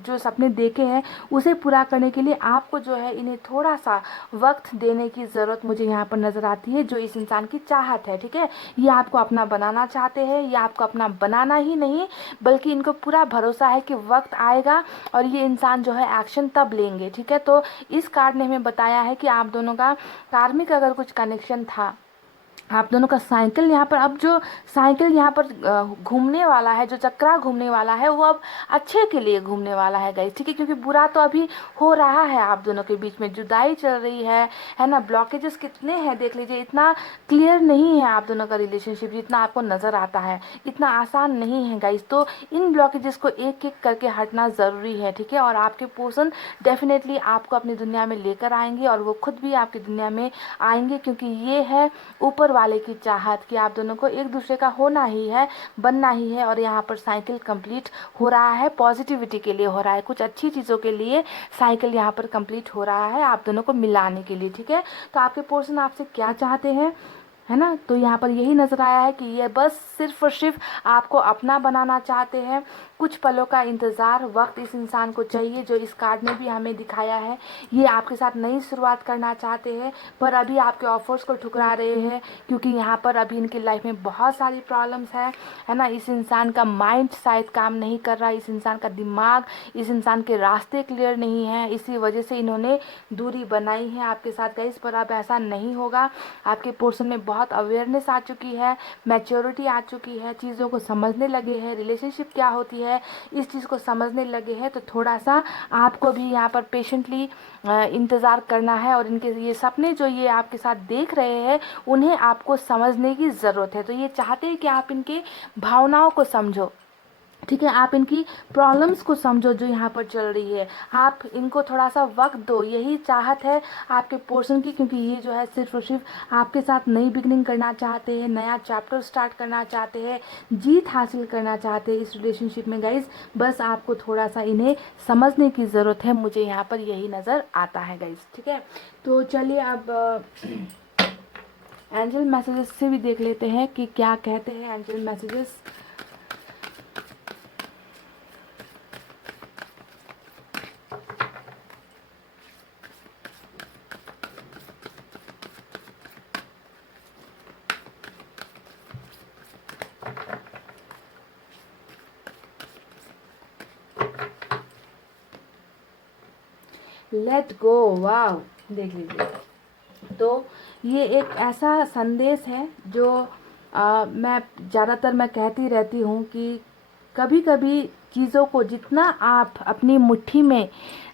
जो सपने देखे हैं उसे पूरा करने के लिए आपको जो है इन्हें थोड़ा सा वक्त देने की ज़रूरत मुझे यहाँ पर नज़र आती है, जो इस इंसान की चाहत है, ठीक है। ये आपको अपना बनाना चाहते हैं, ये आपको अपना बनाना ही नहीं बल्कि इनको पूरा भरोसा है कि वक्त आएगा और ये इंसान जो है एक्शन तब लेंगे, ठीक है। तो इस कार्ड ने हमें बताया है कि आप दोनों का कार्मिक अगर कुछ कनेक्शन था, आप दोनों का साइकिल यहाँ पर, अब जो साइकिल यहाँ पर घूमने वाला है, जो चक्रा घूमने वाला है, वो अब अच्छे के लिए घूमने वाला है गाइस, ठीक है। क्योंकि बुरा तो अभी हो रहा है, आप दोनों के बीच में जुदाई चल रही है ना। ब्लॉकेजेस कितने हैं देख लीजिए, इतना क्लियर नहीं है आप दोनों का रिलेशनशिप जितना आपको नज़र आता है, इतना आसान नहीं है गाइस। तो इन ब्लॉकेजेस को एक एक करके हटना ज़रूरी है, ठीक है। और आपके पर्सन डेफिनेटली आपको अपनी दुनिया में लेकर आएंगे और वो खुद भी आपकी दुनिया में आएंगे, क्योंकि ये है ऊपर वाले की चाहत कि आप दोनों को एक दूसरे का होना ही है, बनना ही है। और यहाँ पर साइकिल कंप्लीट हो रहा है, पॉजिटिविटी के लिए हो रहा है, कुछ अच्छी चीज़ों के लिए साइकिल यहाँ पर कंप्लीट हो रहा है आप दोनों को मिलाने के लिए, ठीक है। तो आपके पर्सन आपसे क्या चाहते हैं, है ना। तो यहाँ पर यही नज़र आया है कि ये बस सिर्फ और सिर्फ आपको अपना बनाना चाहते हैं। कुछ पलों का इंतज़ार, वक्त इस इंसान को चाहिए, जो इस कार्ड में भी हमें दिखाया है। ये आपके साथ नई शुरुआत करना चाहते हैं, पर अभी आपके ऑफर्स को ठुकरा रहे हैं, क्योंकि यहाँ पर अभी इनकी लाइफ में बहुत सारी प्रॉब्लम्स है ना। इस इंसान का माइंड शायद काम नहीं कर रहा, इस इंसान का दिमाग, इस इंसान के रास्ते क्लियर नहीं है, इसी वजह से इन्होंने दूरी बनाई है आपके साथ गाइस। पर अब ऐसा नहीं होगा, आपके पर्सन में बहुत अवेयरनेस आ चुकी है, मैच्योरिटी आ चुकी है, चीज़ों को समझने लगे हैं, रिलेशनशिप क्या होती है इस चीज़ को समझने लगे हैं। तो थोड़ा सा आपको भी यहाँ पर पेशेंटली इंतज़ार करना है, और इनके ये सपने जो ये आपके साथ देख रहे हैं उन्हें आपको समझने की ज़रूरत है। तो ये चाहते हैं कि आप इनके भावनाओं को समझो, ठीक है। आप इनकी प्रॉब्लम्स को समझो जो यहाँ पर चल रही है, आप इनको थोड़ा सा वक्त दो, यही चाहत है आपके पर्सन की। क्योंकि ये जो है सिर्फ और सिर्फ आपके साथ नई बिगनिंग करना चाहते हैं, नया चैप्टर स्टार्ट करना चाहते हैं, जीत हासिल करना चाहते हैं इस रिलेशनशिप में गाइज। बस आपको थोड़ा सा इन्हें समझने की ज़रूरत है, मुझे यहाँ पर यही नज़र आता है गाइज, ठीक है। तो चलिए अब एंजल मैसेजेस से भी देख लेते हैं कि क्या कहते हैं एंजल मैसेजेस। लेट गो, वाव, देख लीजिए। तो ये एक ऐसा संदेश है जो मैं ज़्यादातर मैं कहती रहती हूँ कि कभी कभी चीज़ों को जितना आप अपनी मुट्ठी में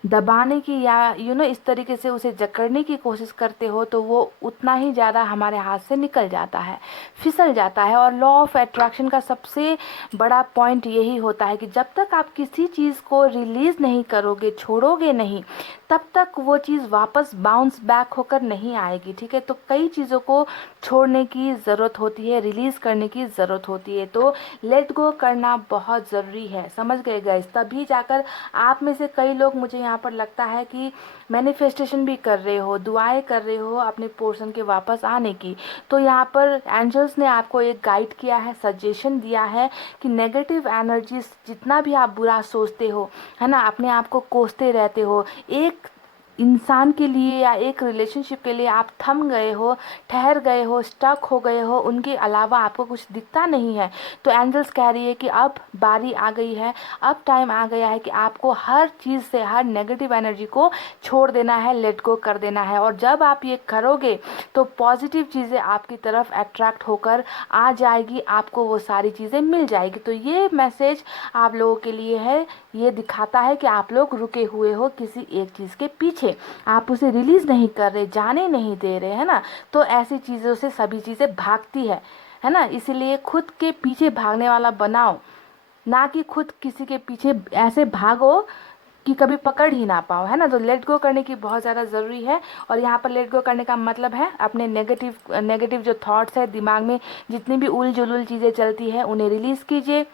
दबाने की या इस तरीके से उसे जकड़ने की कोशिश करते हो, तो वो उतना ही ज़्यादा हमारे हाथ से निकल जाता है, फिसल जाता है। और लॉ ऑफ अट्रैक्शन का सबसे बड़ा पॉइंट यही होता है कि जब तक आप किसी चीज़ को रिलीज़ नहीं करोगे, छोड़ोगे नहीं, तब तक वो चीज़ वापस बाउंस बैक होकर नहीं आएगी, ठीक है। तो कई चीज़ों को छोड़ने की ज़रूरत होती है, रिलीज़ करने की ज़रूरत होती है। तो लेट गो करना बहुत ज़रूरी है, समझ गए गाइस। तभी जाकर आप में से कई लोग, मुझे यहाँ पर लगता है कि मैनिफेस्टेशन भी कर रहे हो, दुआएं कर रहे हो अपने पोर्शन के वापस आने की। तो यहाँ पर एंजल्स ने आपको एक गाइड किया है, सजेशन दिया है कि नेगेटिव एनर्जीज, जितना भी आप बुरा सोचते हो, है ना, अपने आप को कोसते रहते हो, एक इंसान के लिए या एक रिलेशनशिप के लिए आप थम गए हो, ठहर गए हो, स्टक हो गए हो, उनके अलावा आपको कुछ दिखता नहीं है, तो एंजल्स कह रही है कि अब बारी आ गई है, अब टाइम आ गया है कि आपको हर चीज़ से, हर नेगेटिव एनर्जी को छोड़ देना है, लेट गो कर देना है। और जब आप ये करोगे तो पॉजिटिव चीज़ें आपकी तरफ अट्रैक्ट होकर आ जाएगी, आपको वो सारी चीज़ें मिल जाएगी। तो ये मैसेज आप लोगों के लिए है, ये दिखाता है कि आप लोग रुके हुए हो किसी एक चीज़ के पीछे, आप उसे रिलीज नहीं कर रहे, जाने नहीं दे रहे, है ना। तो ऐसी चीज़ों से सभी चीज़ें भागती है ना। इसीलिए खुद के पीछे भागने वाला बनाओ, ना कि खुद किसी के पीछे ऐसे भागो कि कभी पकड़ ही ना पाओ, है ना। तो लेट गो करने की बहुत ज़्यादा ज़रूरी है। और यहाँ पर लेट गो करने का मतलब है अपने नेगेटिव जो थॉट्स है, दिमाग में जितनी भी उल जुलूल चीज़ें चलती है उन्हें रिलीज़ कीजिए।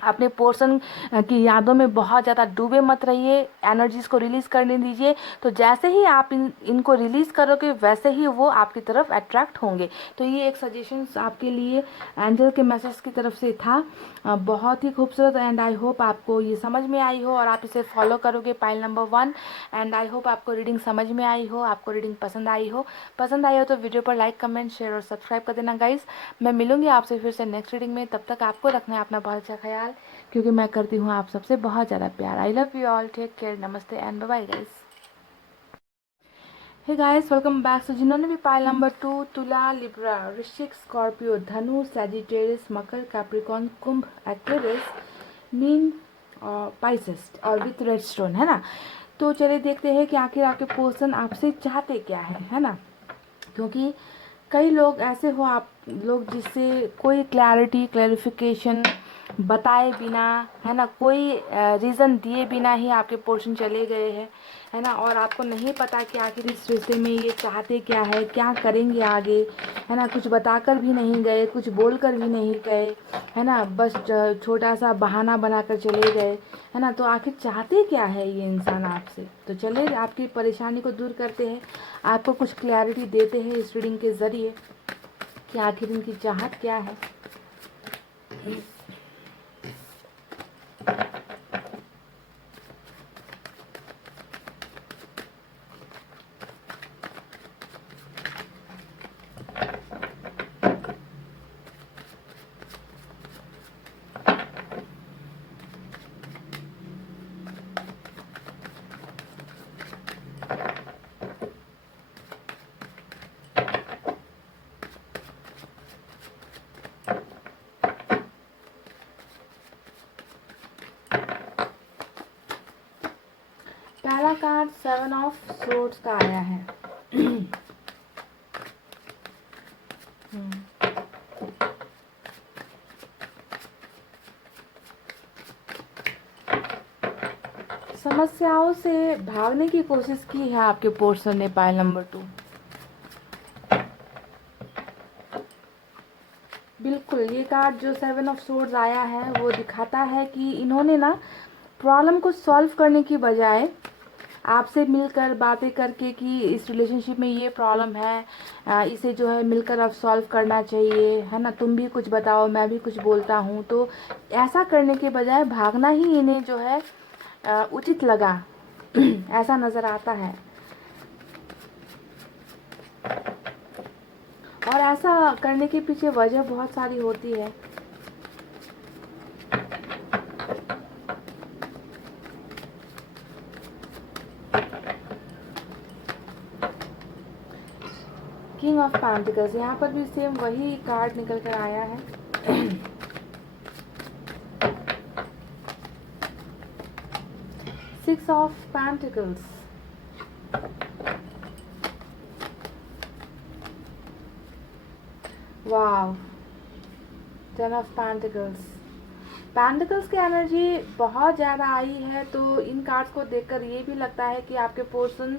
अपने पोर्शन की यादों में बहुत ज़्यादा डूबे मत रहिए, एनर्जीज़ को रिलीज़ करने दीजिए। तो जैसे ही आप इनको रिलीज़ करोगे वैसे ही वो आपकी तरफ अट्रैक्ट होंगे। तो ये एक सजेशंस आपके लिए एंजल के मैसेज की तरफ से था, बहुत ही खूबसूरत। एंड आई होप आपको ये समझ में आई हो और आप इसे फॉलो करोगे, pile number 1। And I hope आपको रीडिंग समझ में आई हो, आपको रीडिंग पसंद आई हो। तो वीडियो पर लाइक, कमेंट, शेयर और सब्सक्राइब कर देना गाइस। मैं मिलूंगी आपसे फिर से नेक्स्ट रीडिंग में, तब तक आपको रखना है अपना बहुत अच्छा ख्याल, क्योंकि मैं करती हूँ आप सबसे बहुत ज़्यादा प्यार। I love you all, take care, नमस्ते and bye bye guys. Hey guys, welcome back. So जिन्होंने भी पायल नंबर 2 तुला, लिब्रा, वृश्चिक, स्कॉर्पियो, धनु, सैजिटेरियस, मकर, कैप्रिकॉर्न, कुंभ, एक्वेरियस, मीन, पाइसेस और विथ रेड स्टोन, है ना। तो चलिए देखते हैं कि आखिर आपके पर्सन आपसे चाहते क्या है ना। क्योंकि कई लोग ऐसे हो आप लोग जिससे कोई क्लैरिफिकेशन बताए बिना, है ना, कोई रीज़न दिए बिना ही आपके पोर्शन चले गए हैं, है ना। और आपको नहीं पता कि आखिर इस रिश्ते में ये चाहते क्या है, क्या करेंगे आगे, है ना। कुछ बताकर भी नहीं गए, कुछ बोलकर भी नहीं गए, है ना। बस छोटा सा बहाना बनाकर चले गए, है ना। तो आखिर चाहते क्या है ये इंसान आपसे। तो चलिए आपकी परेशानी को दूर करते हैं, आपको कुछ क्लैरिटी देते हैं इस रीडिंग के ज़रिए कि आखिर इनकी चाहत क्या है। पहला कार्ड 7 ऑफ सोर्ड्स का आया है। समस्याओं से भागने की कोशिश की है आपके पर्सन ने, पायल नंबर 2। बिल्कुल, ये कार्ड जो 7 ऑफ सोर्ड्स आया है वो दिखाता है कि इन्होंने ना प्रॉब्लम को सॉल्व करने की बजाय आपसे मिलकर बातें करके कि इस रिलेशनशिप में ये प्रॉब्लम है, इसे जो है मिलकर अब सॉल्व करना चाहिए, है ना। तुम भी कुछ बताओ, मैं भी कुछ बोलता हूँ। तो ऐसा करने के बजाय भागना ही इन्हें जो है उचित लगा। ऐसा नज़र आता है। और ऐसा करने के पीछे वजह बहुत सारी होती है। किंग ऑफ पेंटिकल्स, यहाँ पर भी सेम वही कार्ड निकल कर आया है। Six of pentacles, wow, 10 of pentacles. Pentacles की एनर्जी बहुत ज़्यादा आई है। तो इन कार्ड्स को देखकर ये भी लगता है कि आपके पर्सन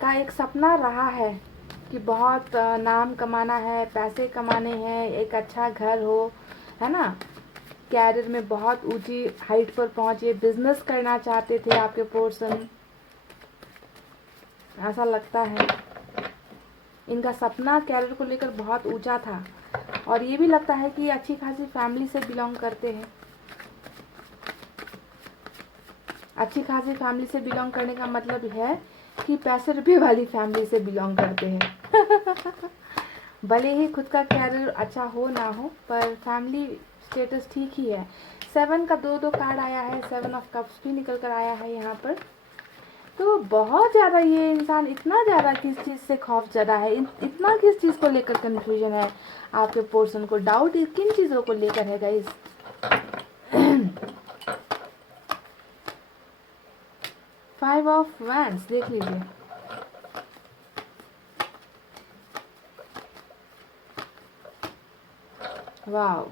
का एक सपना रहा है कि बहुत नाम कमाना है, पैसे कमाने हैं, एक अच्छा घर हो, है ना, कैरियर में बहुत ऊंची हाइट पर पहुंचे, बिजनेस करना चाहते थे आपके पर्सन, ऐसा लगता है। इनका सपना कैरियर को लेकर बहुत ऊंचा था। और ये भी लगता है कि अच्छी खासी फैमिली से बिलोंग करते हैं। अच्छी खासी फैमिली से बिलोंग करने का मतलब है कि पैसे रुपए वाली फैमिली से बिलोंग करते हैं। भले ही खुद का कैरियर अच्छा हो ना हो, पर फैमिली स्टेटस ठीक ही है। 7 का दो कार्ड आया है, 7 ऑफ कप्स भी निकल कर आया है यहाँ पर। तो बहुत ज़्यादा ये इंसान, इतना ज़्यादा किस चीज़ से खौफ ज़्यादा है, इतना किस चीज़ को लेकर कन्फ्यूजन है आपके पर्सन को, डाउट किन चीज़ों को लेकर है गाइस। फाइव ऑफ वैंड्स देख लीजिए। वाव।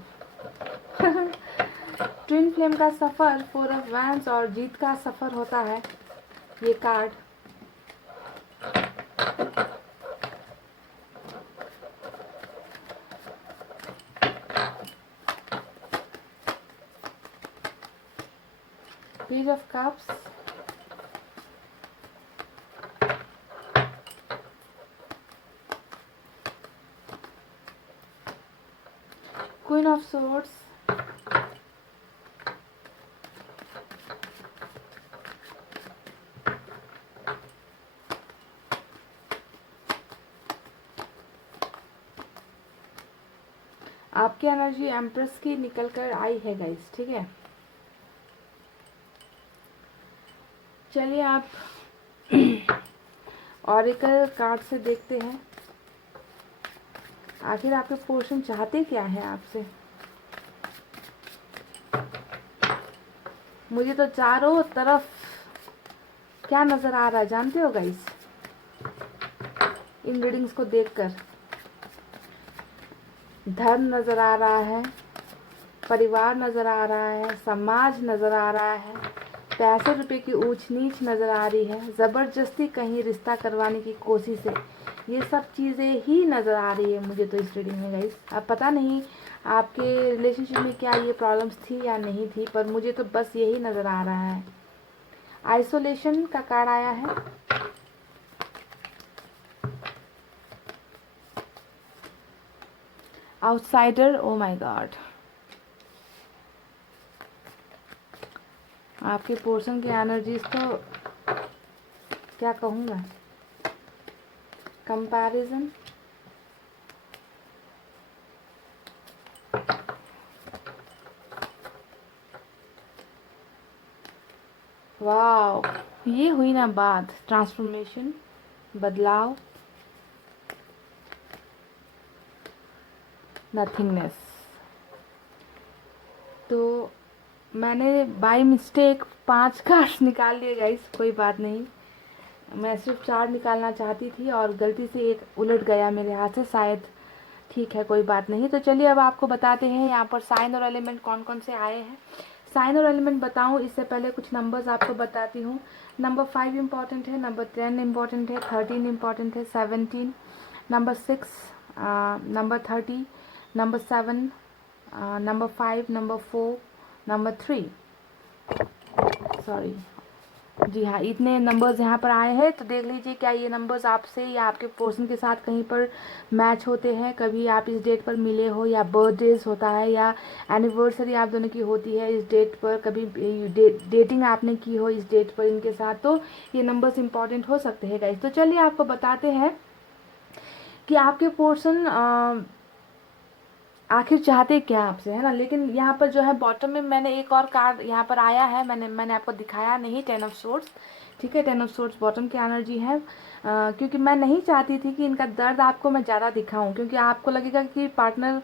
ट्विन फ्लेम का सफ़र, 4 ऑफ वैंड्स और जीत का सफ़र होता है ये card. Page of cups, queen of swords, आपकी एनर्जी एम्प्रेस की निकल कर आई है गाइस, ठीक है। चलिए आप ऑरेकल कार्ड से देखते हैं आखिर आपके पोर्शन चाहते क्या है आपसे। मुझे तो चारों तरफ क्या नज़र आ रहा है जानते हो गाइस, इन रीडिंग्स को देखकर धर्म नज़र आ रहा है, परिवार नज़र आ रहा है, समाज नज़र आ रहा है, पैसे रुपए की ऊंच नीच नज़र आ रही है, ज़बरदस्ती कहीं रिश्ता करवाने की कोशिश है, ये सब चीज़ें ही नज़र आ रही है मुझे तो इस रीडिंग में गाइस। अब पता नहीं आपके रिलेशनशिप में क्या ये प्रॉब्लम्स थी या नहीं थी, पर मुझे तो बस यही नज़र आ रहा है। आइसोलेशन का कार्ड आया है, आउटसाइडर, ओ माय गॉड, आपके पोर्शन की एनर्जीज तो क्या कहूँगा, कंपैरिजन, वाओ, ये हुई ना बात, ट्रांसफॉर्मेशन, बदलाव, नथिंगनेस। तो मैंने बाय मिस्टेक 5 कार्ड्स निकाल लिए गाइस, कोई बात नहीं, मैं सिर्फ 4 निकालना चाहती थी और गलती से एक उलट गया मेरे हाथ से, शायद ठीक है कोई बात नहीं। तो चलिए अब आपको बताते हैं यहाँ पर साइन और एलिमेंट कौन कौन से आए हैं। साइन और एलिमेंट बताऊँ इससे पहले कुछ नंबर्स आपको बताती हूँ। नंबर 5 इम्पॉर्टेंट है, नंबर 10 इम्पॉर्टेंट है, 13 इम्पॉर्टेंट है, 17, number 6, number 30, number 7, number 5, number 4, number 3, sorry जी हाँ, इतने नंबर्स यहाँ पर आए हैं। तो देख लीजिए क्या ये नंबर्स आपसे या आपके पर्सन के साथ कहीं पर मैच होते हैं। कभी आप इस डेट पर मिले हो, या बर्थडेज होता है, या एनिवर्सरी आप दोनों की होती है इस डेट पर, कभी डेटिंग आपने की हो इस डेट पर इनके साथ, तो ये नंबर्स इंपॉर्टेंट हो सकते हैं गाइस। तो चलिए आपको बताते हैं कि आपके पर्सन आखिर चाहते क्या आपसे, है ना। लेकिन यहाँ पर जो है बॉटम में मैंने एक और कार्ड यहाँ पर आया है, मैंने आपको दिखाया नहीं, 10 ऑफ सोर्ड्स, ठीक है। 10 ऑफ सोर्ड्स बॉटम की एनर्जी है, क्योंकि मैं नहीं चाहती थी कि इनका दर्द आपको मैं ज़्यादा दिखाऊं, क्योंकि आपको लगेगा कि पार्टनर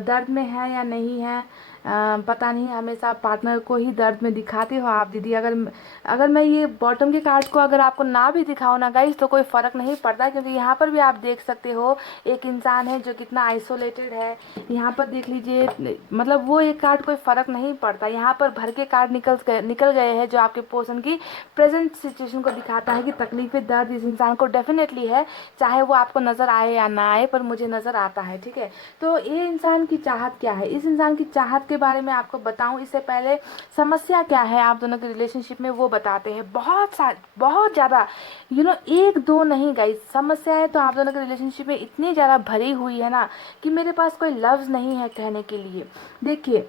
दर्द में है या नहीं है, पता नहीं, हमेशा पार्टनर को ही दर्द में दिखाते हो आप दीदी। अगर मैं ये बॉटम के कार्ड को अगर आपको ना भी दिखाऊं ना गाइस, तो कोई फ़र्क नहीं पड़ता, क्योंकि यहाँ पर भी आप देख सकते हो एक इंसान है जो कितना आइसोलेटेड है। यहाँ पर देख लीजिए, मतलब वो एक कार्ड कोई फ़र्क नहीं पड़ता, यहाँ पर भर के कार्ड निकल गए हैं जो आपके पर्सन की प्रेजेंट सिचुएशन को दिखाता है कि तकलीफ़ें, दर्द इस इंसान को डेफिनेटली है, चाहे वो आपको नज़र आए या ना आए, पर मुझे नज़र आता है, ठीक है। तो ये इंसान की चाहत क्या है, इस इंसान की चाहत के बारे में आपको बताऊं इससे पहले समस्या क्या है आप दोनों के रिलेशनशिप में वो बताते हैं। बहुत ज़्यादा, एक दो नहीं गाइस, समस्याएं तो आप दोनों के रिलेशनशिप में इतनी ज़्यादा भरी हुई है ना कि मेरे पास कोई लफ्ज़ नहीं है कहने के लिए। देखिए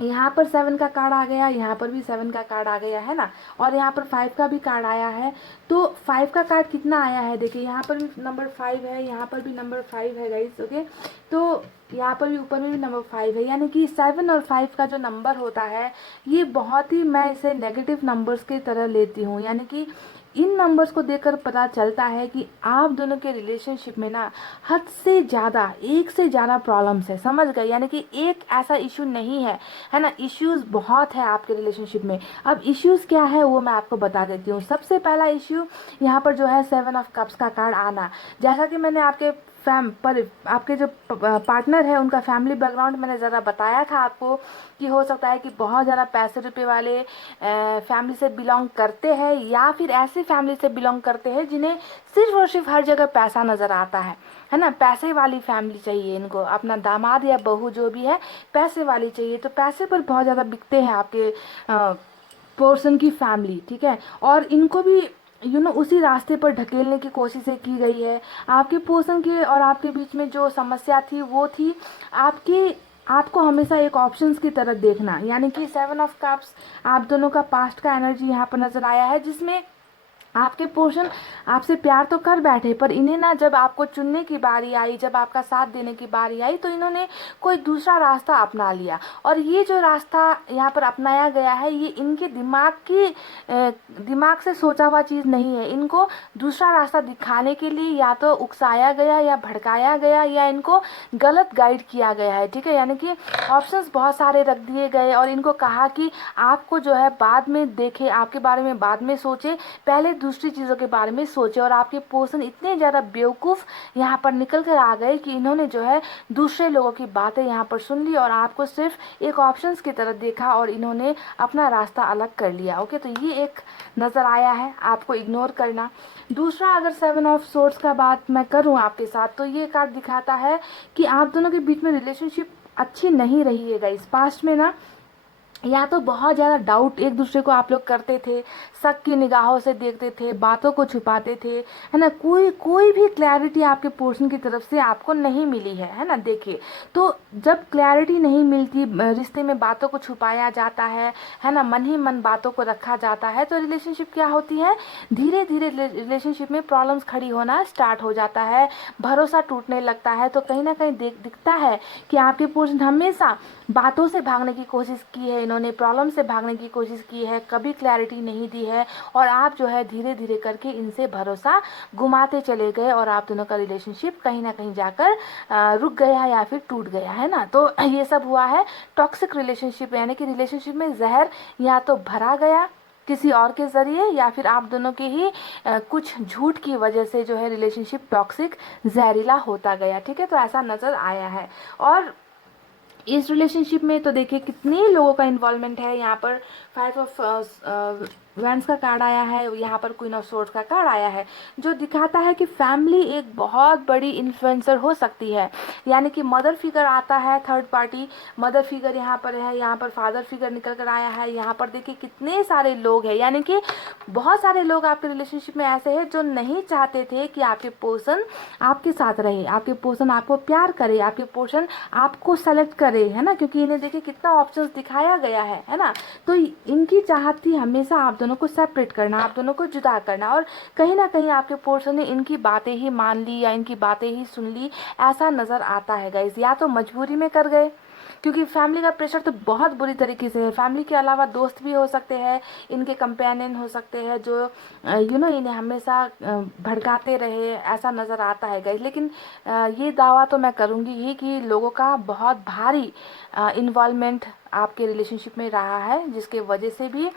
यहाँ पर 7 का कार्ड आ गया, यहाँ पर भी 7 का कार्ड आ गया है ना, और यहाँ पर 5 का भी कार्ड आया है। तो 5 का कार्ड कितना आया है, देखिए यहाँ पर भी नंबर 5 है, यहाँ पर भी नंबर 5 है गाइस, ओके। तो यहाँ पर भी ऊपर में भी नंबर 5 है, यानी कि 7 और 5 का जो नंबर होता है ये बहुत ही, मैं इसे नेगेटिव नंबर्स की तरह लेती हूँ। यानी कि इन नंबर्स को देखकर पता चलता है कि आप दोनों के रिलेशनशिप में ना हद से ज़्यादा, एक से ज़्यादा प्रॉब्लम्स है, समझ गए। यानी कि एक ऐसा इशू नहीं है ना, इश्यूज बहुत है आपके रिलेशनशिप में। अब इश्यूज क्या है वो मैं आपको बता देती हूँ। सबसे पहला इश्यू यहाँ पर जो है 7 ऑफ कप्स का कार्ड आना, जैसा कि मैंने आपके जो पार्टनर है उनका फैमिली बैकग्राउंड मैंने ज़रा बताया था आपको कि हो सकता है कि बहुत ज़्यादा पैसे रुपए वाले फैमिली से बिलोंग करते हैं, या फिर ऐसी फैमिली से बिलोंग करते हैं जिन्हें सिर्फ और सिर्फ हर जगह पैसा नज़र आता है ना। पैसे वाली फैमिली चाहिए इनको, अपना दामाद या बहू जो भी है पैसे वाली चाहिए, तो पैसे पर बहुत ज़्यादा बिकते हैं आपके पर्सन की फैमिली, ठीक है। और इनको भी उसी रास्ते पर ढकेलने की कोशिशें की गई है। आपके पर्सन के और आपके बीच में जो समस्या थी वो थी आपको हमेशा एक ऑप्शंस की तरफ देखना। यानी कि 7 ऑफ कप्स आप दोनों का पास्ट का एनर्जी यहाँ पर नजर आया है, जिसमें आपके पोर्शन आपसे प्यार तो कर बैठे, पर इन्हें ना जब आपको चुनने की बारी आई, जब आपका साथ देने की बारी आई, तो इन्होंने कोई दूसरा रास्ता अपना लिया। और ये जो रास्ता यहाँ पर अपनाया गया है, ये इनके दिमाग से सोचा हुआ चीज़ नहीं है। इनको दूसरा रास्ता दिखाने के लिए या तो उकसाया गया या भड़काया गया या इनको गलत गाइड किया गया है, ठीक है। यानी कि ऑप्शंस बहुत सारे रख दिए गए और इनको कहा कि आपको जो है बाद में देखे, आपके बारे में बाद में सोचे, पहले दूसरी चीज़ों के बारे में सोचे। और आपके पर्सन इतने ज़्यादा बेवकूफ़ यहाँ पर निकल कर आ गए कि इन्होंने जो है दूसरे लोगों की बातें यहाँ पर सुन ली और आपको सिर्फ एक ऑप्शंस की तरह देखा और इन्होंने अपना रास्ता अलग कर लिया। ओके, तो ये एक नज़र आया है, आपको इग्नोर करना। दूसरा, अगर 7 ऑफ सोर्ड्स का बात मैं करूँ आपके साथ, तो ये कार्ड दिखाता है कि आप दोनों के बीच में रिलेशनशिप अच्छी नहीं रही है गाइस। पास्ट में ना या तो बहुत ज़्यादा डाउट एक दूसरे को आप लोग करते थे, शक की निगाहों से देखते थे, बातों को छुपाते थे, है ना। कोई भी क्लैरिटी आपके पोर्शन की तरफ से आपको नहीं मिली है ना। देखिए, तो जब क्लैरिटी नहीं मिलती, रिश्ते में बातों को छुपाया जाता है ना, मन ही मन बातों को रखा जाता है, तो रिलेशनशिप क्या होती है, धीरे धीरे रिलेशनशिप में प्रॉब्लम्स खड़ी होना स्टार्ट हो जाता है, भरोसा टूटने लगता है। तो कहीं ना कहीं दिखता है कि आपके पोर्शन हमेशा बातों से भागने की कोशिश की है, इन्होंने प्रॉब्लम से भागने की कोशिश की है, कभी क्लैरिटी नहीं दी है और आप जो है धीरे धीरे करके इनसे भरोसा घुमाते चले गए और आप दोनों का रिलेशनशिप कहीं ना कहीं जाकर रुक गया या फिर टूट गया, है ना। तो ये सब हुआ है टॉक्सिक रिलेशनशिप, यानी कि रिलेशनशिप में जहर या तो भरा गया किसी और के ज़रिए या फिर आप दोनों के ही कुछ झूठ की वजह से जो है रिलेशनशिप टॉक्सिक जहरीला होता गया, ठीक है। तो ऐसा नज़र आया है। और इस रिलेशनशिप में तो देखिए कितने लोगों का इन्वॉल्वमेंट है। यहाँ पर 5 ऑफ वैंड्स का कार्ड आया है, यहाँ पर क्वीन ऑफ सोर्ड्स का कार्ड आया है, जो दिखाता है कि फैमिली एक बहुत बड़ी इन्फ्लुएंसर हो सकती है। यानी कि मदर फिगर आता है, थर्ड पार्टी मदर फिगर यहाँ पर है, यहाँ पर फादर फिगर निकल कर आया है। यहाँ पर देखिए कितने सारे लोग हैं, यानी कि बहुत सारे लोग आपके रिलेशनशिप में ऐसे हैं जो नहीं चाहते थे कि आपके पर्सन आपके साथ रहे, आपके पर्सन आपको प्यार करे, आपके पर्सन आपको सेलेक्ट करे, है ना। क्योंकि इन्हें देखिए कितना ऑप्शंस दिखाया गया है ना। तो इनकी चाहत थी हमेशा आप दोनों को सेपरेट करना, आप दोनों को जुदा करना, और कहीं ना कहीं आपके पर्सन ने इनकी बातें ही मान ली या इनकी बातें ही सुन ली, ऐसा नज़र आता है गाइस। या तो मजबूरी में कर गए, क्योंकि फैमिली का प्रेशर तो बहुत बुरी तरीके से है। फैमिली के अलावा दोस्त भी हो सकते हैं, इनके कंपेनियन हो सकते हैं जो इन्हें हमेशा भड़काते रहे, ऐसा नज़र आता है गाइस। लेकिन ये दावा तो मैं करूँगी ही कि लोगों का बहुत भारी इन्वॉल्वमेंट आपके रिलेशनशिप में रहा है, जिसके वजह से भी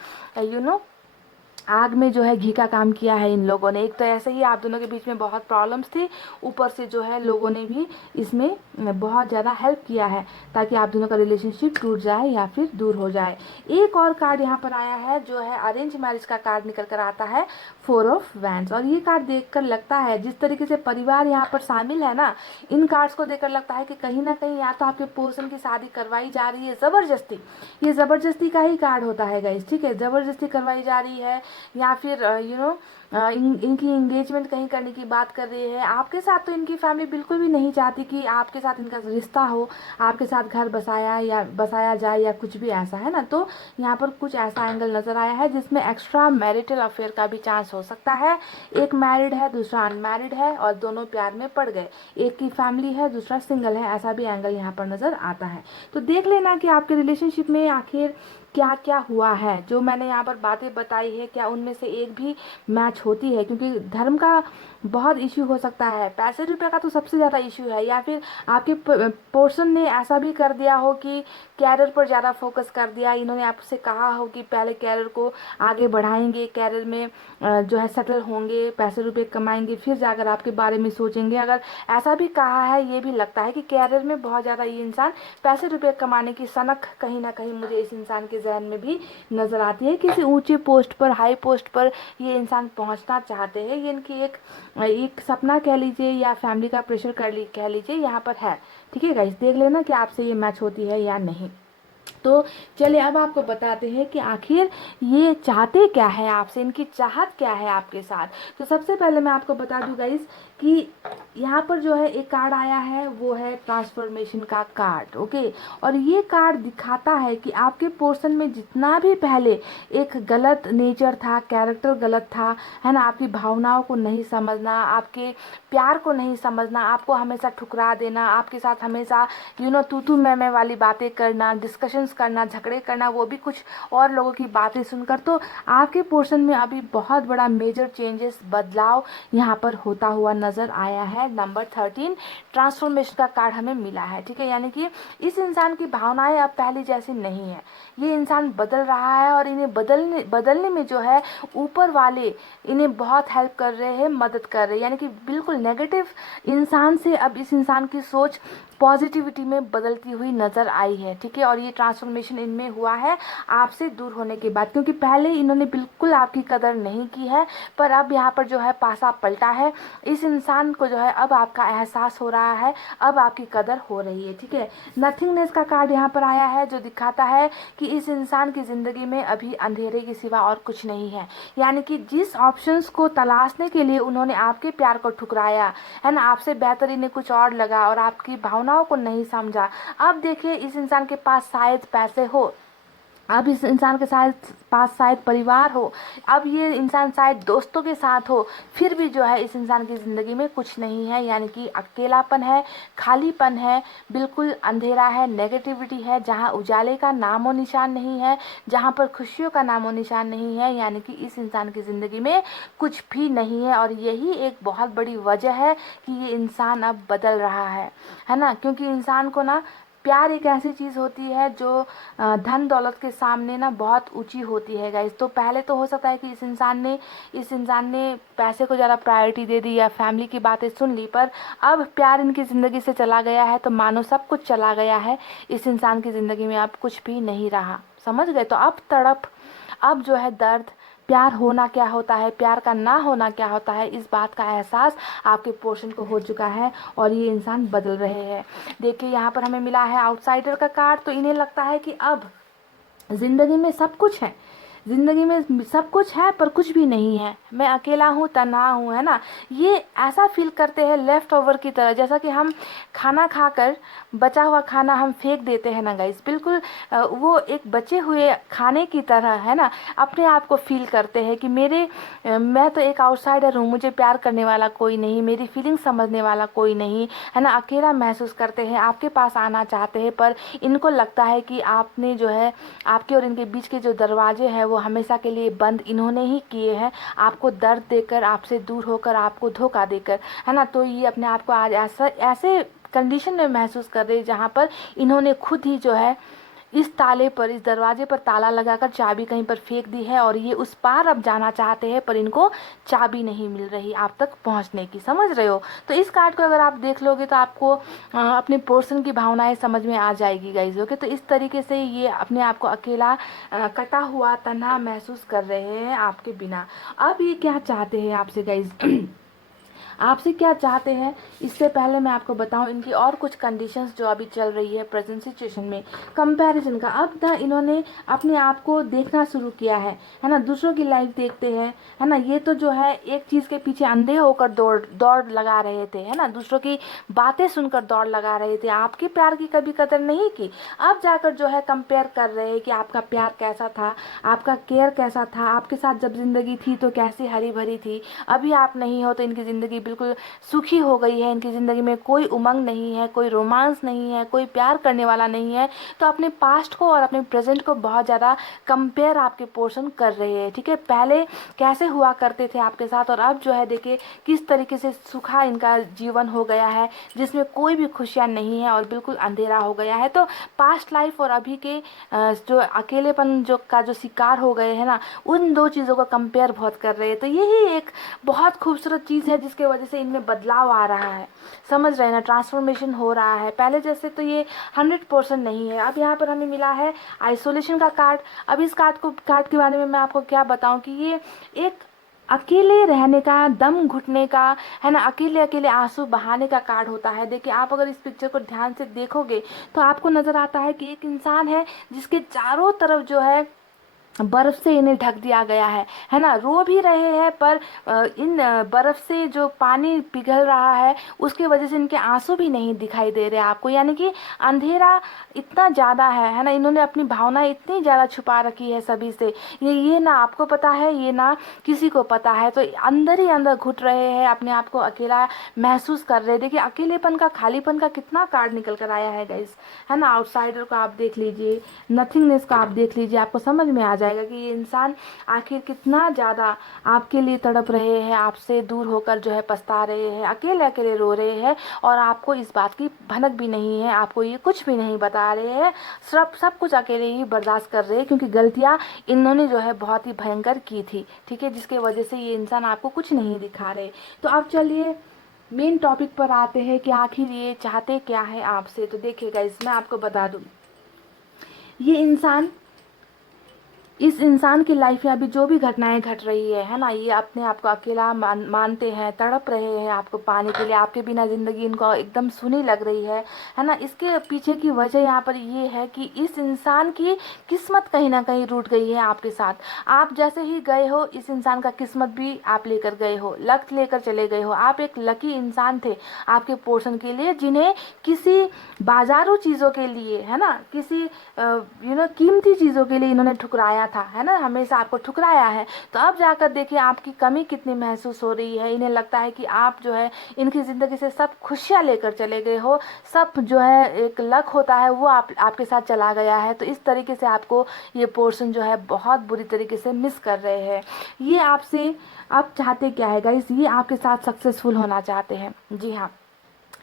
आग में जो है घी का काम किया है इन लोगों ने। एक तो ऐसे ही आप दोनों के बीच में बहुत प्रॉब्लम्स थी, ऊपर से जो है लोगों ने भी इसमें बहुत ज़्यादा हेल्प किया है ताकि आप दोनों का रिलेशनशिप टूट जाए या फिर दूर हो जाए। एक और कार्ड यहाँ पर आया है जो है अरेंज मैरिज का कार्ड निकल कर आता है, 4 ऑफ वैंड्स। और ये कार्ड देखकर लगता है जिस तरीके से परिवार यहाँ पर शामिल है ना, इन कार्ड्स को देखकर लगता है कि कहीं ना कहीं या तो आपके पर्सन की शादी करवाई जा रही है ज़बरदस्ती। ये ज़बरदस्ती का ही कार्ड होता है गाइस, ठीक है। ज़बरदस्ती करवाई जा रही है या फिर इनकी इंगेजमेंट कहीं करने की बात कर रही है आपके साथ। तो इनकी फैमिली बिल्कुल भी नहीं चाहती कि आपके साथ इनका रिश्ता हो, आपके साथ घर बसाया जाए या कुछ भी ऐसा, है ना। तो यहाँ पर कुछ ऐसा एंगल नज़र आया है जिसमें एक्स्ट्रा मैरिटल अफेयर का भी चांस हो सकता है। एक मैरिड है, दूसरा अनमैरिड है और दोनों प्यार में पड़ गए, एक की फैमिली है, दूसरा सिंगल है, ऐसा भी एंगल यहाँ पर नज़र आता है। तो देख लेना कि आपके रिलेशनशिप में आखिर क्या क्या हुआ है। जो मैंने यहाँ पर बातें बताई है, क्या उनमें से एक भी मैच होती है, क्योंकि धर्म का बहुत इश्यू हो सकता है, पैसे रुपए का तो सबसे ज़्यादा इश्यू है, या फिर आपके पर्सन ने ऐसा भी कर दिया हो कि कैरियर पर ज़्यादा फोकस कर दिया। इन्होंने आपसे कहा हो कि पहले कैरियर को आगे बढ़ाएंगे, कैरियर में जो है सेटल होंगे, पैसे रुपए कमाएंगे, फिर जाकर आपके बारे में सोचेंगे। अगर ऐसा भी कहा है, ये भी लगता है कि कैरियर में बहुत ज़्यादा ये इंसान पैसे रुपए कमाने की सनक कहीं ना कहीं मुझे इस इंसान के जहन में भी नज़र आती है। किसी ऊंचे पोस्ट पर, हाई पोस्ट पर ये इंसान पहुंचना चाहते हैं। ये इनकी एक सपना कह लीजिए या फैमिली का प्रेशर कह लीजिए यहाँ पर है, ठीक है गाइस। देख लेना कि आपसे ये मैच होती है या नहीं। तो चलिए अब आपको बताते हैं कि आखिर ये चाहते क्या है आपसे, इनकी चाहत क्या है आपके साथ। तो सबसे पहले मैं आपको बता दूं गाइस कि यहाँ पर जो है एक कार्ड आया है, वो है ट्रांसफॉर्मेशन का कार्ड। ओके, और ये कार्ड दिखाता है कि आपके पोर्शन में जितना भी पहले एक गलत नेचर था, कैरेक्टर गलत था, है ना, आपकी भावनाओं को नहीं समझना, आपके प्यार को नहीं समझना, आपको हमेशा ठुकरा देना, आपके साथ हमेशा तू तू मैं वाली बातें करना, डिस्कशंस करना, झगड़े करना, वो भी कुछ और लोगों की बातें सुनकर, तो आपके पोर्शन में अभी बहुत बड़ा मेजर चेंजेस, बदलाव यहाँ पर होता हुआ नजर आया है। नंबर 13 ट्रांसफॉर्मेशन का कार्ड हमें मिला है। ठीक है, यानी कि इस इंसान की भावनाएं अब पहले जैसी नहीं है, ये इंसान बदल रहा है और इन्हें बदलने में जो है ऊपर वाले इन्हें बहुत हेल्प कर रहे हैं, मदद कर रहे हैं। यानी कि बिल्कुल नेगेटिव इंसान से अब इस इंसान की सोच पॉजिटिविटी में बदलती हुई नजर आई है। ठीक है, और ये ट्रांसफॉर्मेशन इनमें हुआ है आपसे दूर होने के बाद, क्योंकि पहले इन्होंने बिल्कुल आपकी कदर नहीं की है, पर अब यहाँ पर जो है पासा पलटा है। इस इंसान को जो है अब आपका एहसास हो रहा है, अब आपकी कदर हो रही है। ठीक है, नथिंगनेस का कार्ड यहाँ पर आया है, जो दिखाता है कि इस इंसान की जिंदगी में अभी अंधेरे के सिवा और कुछ नहीं है। यानी कि जिस ऑप्शंस को तलाशने के लिए उन्होंने आपके प्यार को ठुकराया है ना, आपसे बेहतर इन्हें कुछ और लगा और आपकी भावनाओं को नहीं समझा, अब देखिए इस इंसान के पास शायद पैसे हो, अब इस इंसान के पास शायद परिवार हो, अब ये इंसान शायद दोस्तों के साथ हो, फिर भी जो है इस इंसान की ज़िंदगी में कुछ नहीं है। यानी कि अकेलापन है, खालीपन है, बिल्कुल अंधेरा है, नेगेटिविटी है, जहाँ उजाले का नामो निशान नहीं है, जहाँ पर खुशियों का नामो निशान नहीं है। यानी कि इस इंसान की ज़िंदगी में कुछ भी नहीं है, और यही एक बहुत बड़ी वजह है कि ये इंसान अब बदल रहा है ना, क्योंकि इंसान को ना प्यार एक ऐसी चीज़ होती है जो धन दौलत के सामने ना बहुत ऊंची होती है गाइस। तो पहले तो हो सकता है कि इस इंसान ने पैसे को ज़्यादा प्रायोरिटी दे दी या फैमिली की बातें सुन ली, पर अब प्यार इनकी ज़िंदगी से चला गया है, तो मानो सब कुछ चला गया है, इस इंसान की ज़िंदगी में अब कुछ भी नहीं रहा। समझ गए? तो अब तड़प, अब जो है दर्द, प्यार होना क्या होता है, प्यार का ना होना क्या होता है, इस बात का एहसास आपके पोर्शन को हो चुका है, और ये इंसान बदल रहे हैं। देखिए यहाँ पर हमें मिला है आउटसाइडर का कार्ड, तो इन्हें लगता है कि अब जिंदगी में सब कुछ है, जिंदगी में सब कुछ है पर कुछ भी नहीं है, मैं अकेला हूँ, तन्हा हूँ, है ना। ये ऐसा फील करते हैं लेफ्ट ओवर की तरह, जैसा कि हम खाना खाकर बचा हुआ खाना हम फेंक देते हैं ना गाइस, बिल्कुल वो एक बचे हुए खाने की तरह, है ना, अपने आप को फील करते हैं कि मैं तो एक आउटसाइडर हूँ, मुझे प्यार करने वाला कोई नहीं, मेरी फीलिंग समझने वाला कोई नहीं, है ना। अकेला महसूस करते हैं, आपके पास आना चाहते हैं, पर इनको लगता है कि आपने जो है, आपके और इनके बीच के जो दरवाजे हैं वो हमेशा के लिए बंद इन्होंने ही किए हैं, आपको दर्द देकर, आपसे दूर होकर, आपको धोखा देकर, है ना। तो ये अपने आप को आज ऐसे कंडीशन में महसूस कर रहे हैं जहाँ पर इन्होंने खुद ही जो है इस ताले पर, इस दरवाजे पर ताला लगाकर चाबी कहीं पर फेंक दी है, और ये उस पार अब जाना चाहते हैं, पर इनको चाबी नहीं मिल रही आप तक पहुंचने की। समझ रहे हो? तो इस कार्ड को अगर आप देख लोगे तो आपको अपने पर्सन की भावनाएं समझ में आ जाएगी गाइज। ओके, तो इस तरीके से ये अपने आप को अकेला, कटा हुआ, तन्हा महसूस कर रहे हैं आपके बिना। अब ये क्या चाहते हैं आपसे गाइज? आपसे क्या चाहते हैं, इससे पहले मैं आपको बताऊं इनकी और कुछ कंडीशंस जो अभी चल रही है प्रेजेंट सिचुएशन में, कंपैरिजन का। अब तक इन्होंने अपने आप को देखना शुरू किया है ना, दूसरों की लाइफ देखते हैं, है ना। ये तो जो है एक चीज़ के पीछे अंधे होकर दौड़ लगा रहे थे, है ना, दूसरों की बातें सुनकर दौड़ लगा रहे थे, आपके प्यार की कभी कदर नहीं की। अब जाकर जो है कंपेयर कर रहे हैं कि आपका प्यार कैसा था, आपका केयर कैसा था, आपके साथ जब जिंदगी थी तो कैसी हरी भरी थी, अभी आप नहीं हो तो इनकी ज़िंदगी बिल्कुल सूखी हो गई है, इनकी ज़िंदगी में कोई उमंग नहीं है, कोई रोमांस नहीं है, कोई प्यार करने वाला नहीं है। तो अपने पास्ट को और अपने प्रेजेंट को बहुत ज़्यादा कंपेयर आपके पोर्शन कर रहे हैं। ठीक है, पहले कैसे हुआ करते थे आपके साथ, और अब जो है देखिए किस तरीके से सूखा इनका जीवन हो गया है, जिसमें कोई भी खुशियाँ नहीं है और बिल्कुल अंधेरा हो गया है। तो पास्ट लाइफ और अभी के जो अकेलेपन जो शिकार हो गए हैं ना, उन दो चीज़ों को कंपेयर बहुत कर रहे हैं। तो यही एक बहुत खूबसूरत चीज़ है जिसके वजह से इनमें बदलाव आ रहा है। समझ रहे हैं ना, ट्रांसफॉर्मेशन हो रहा है। पहले जैसे तो ये 100% नहीं है। अब यहाँ पर हमें मिला है आइसोलेशन का कार्ड। अब इस कार्ड के बारे में मैं आपको क्या बताऊं कि ये एक अकेले रहने का, दम घुटने का, है ना, अकेले अकेले आंसू बहाने का कार्ड होता है। देखिए आप अगर इस पिक्चर को ध्यान से देखोगे तो आपको नजर आता है कि एक इंसान है जिसके चारों तरफ जो है बर्फ़ से इन्हें ढक दिया गया है ना। रो भी रहे हैं पर इन बर्फ़ से जो पानी पिघल रहा है उसकी वजह से इनके आंसू भी नहीं दिखाई दे रहे आपको, यानी कि अंधेरा इतना ज़्यादा है ना। इन्होंने अपनी भावनाएं इतनी ज़्यादा छुपा रखी है सभी से, ये ना आपको पता है, ये ना किसी को पता है। तो अंदर ही अंदर घुट रहे हैं, अपने आप को अकेला महसूस कर रहे हैं। देखिए अकेलेपन का, खालीपन का कितना कार्ड निकल कर आया है गाइस, है ना। आउटसाइडर को आप देख लीजिए, नथिंगनेस को आप देख लीजिए, आपको समझ में आ जाएगा कि ये इंसान आखिर कितना ज़्यादा आपके लिए तड़प रहे हैं, आपसे दूर होकर जो है पछता रहे हैं, अकेले अकेले रो रहे हैं और आपको इस बात की भनक भी नहीं है, आपको ये कुछ भी नहीं बता रहे हैं। सब कुछ अकेले ही बर्दाश्त कर रहे हैं क्योंकि गलतियाँ इन्होंने जो है बहुत ही भयंकर की थी, ठीक है, जिसके वजह से ये इंसान आपको कुछ नहीं दिखा रहे। तो अब चलिए मेन टॉपिक पर आते हैं कि आखिर ये चाहते क्या है आपसे। तो देखिएगा, इसमें आपको बता दूं, ये इंसान, इस इंसान की लाइफ में अभी जो भी घटनाएं घट रही है ना, ये अपने आप को अकेला मानते हैं, तड़प रहे हैं आपको पाने के लिए, आपके बिना ज़िंदगी इनको एकदम सुनी लग रही है ना। इसके पीछे की वजह यहाँ पर ये है कि इस इंसान की किस्मत कहीं ना कहीं रूठ गई है आपके साथ। आप जैसे ही गए हो, इस इंसान का किस्मत भी आप लेकर गए हो, लक लेकर चले गए हो। आप एक लकी इंसान थे आपके पोर्शन के लिए, जिन्हें किसी बाजारू चीज़ों के लिए, है ना, किसी कीमती चीज़ों के लिए इन्होंने ठुकराया था, है ना, हमेशा आपको ठुकराया है। तो अब जाकर देखिए आपकी कमी कितनी महसूस हो रही है। इन्हें लगता है कि आप जो है इनकी ज़िंदगी से सब खुशियाँ लेकर चले गए हो, सब जो है एक लक होता है वो आपके साथ चला गया है। तो इस तरीके से आपको ये पोर्शन जो है बहुत बुरी तरीके से मिस कर रहे हैं। ये आपसे अब चाहते क्या है गाइस, ये आपके साथ सक्सेसफुल होना चाहते हैं। जी हाँ,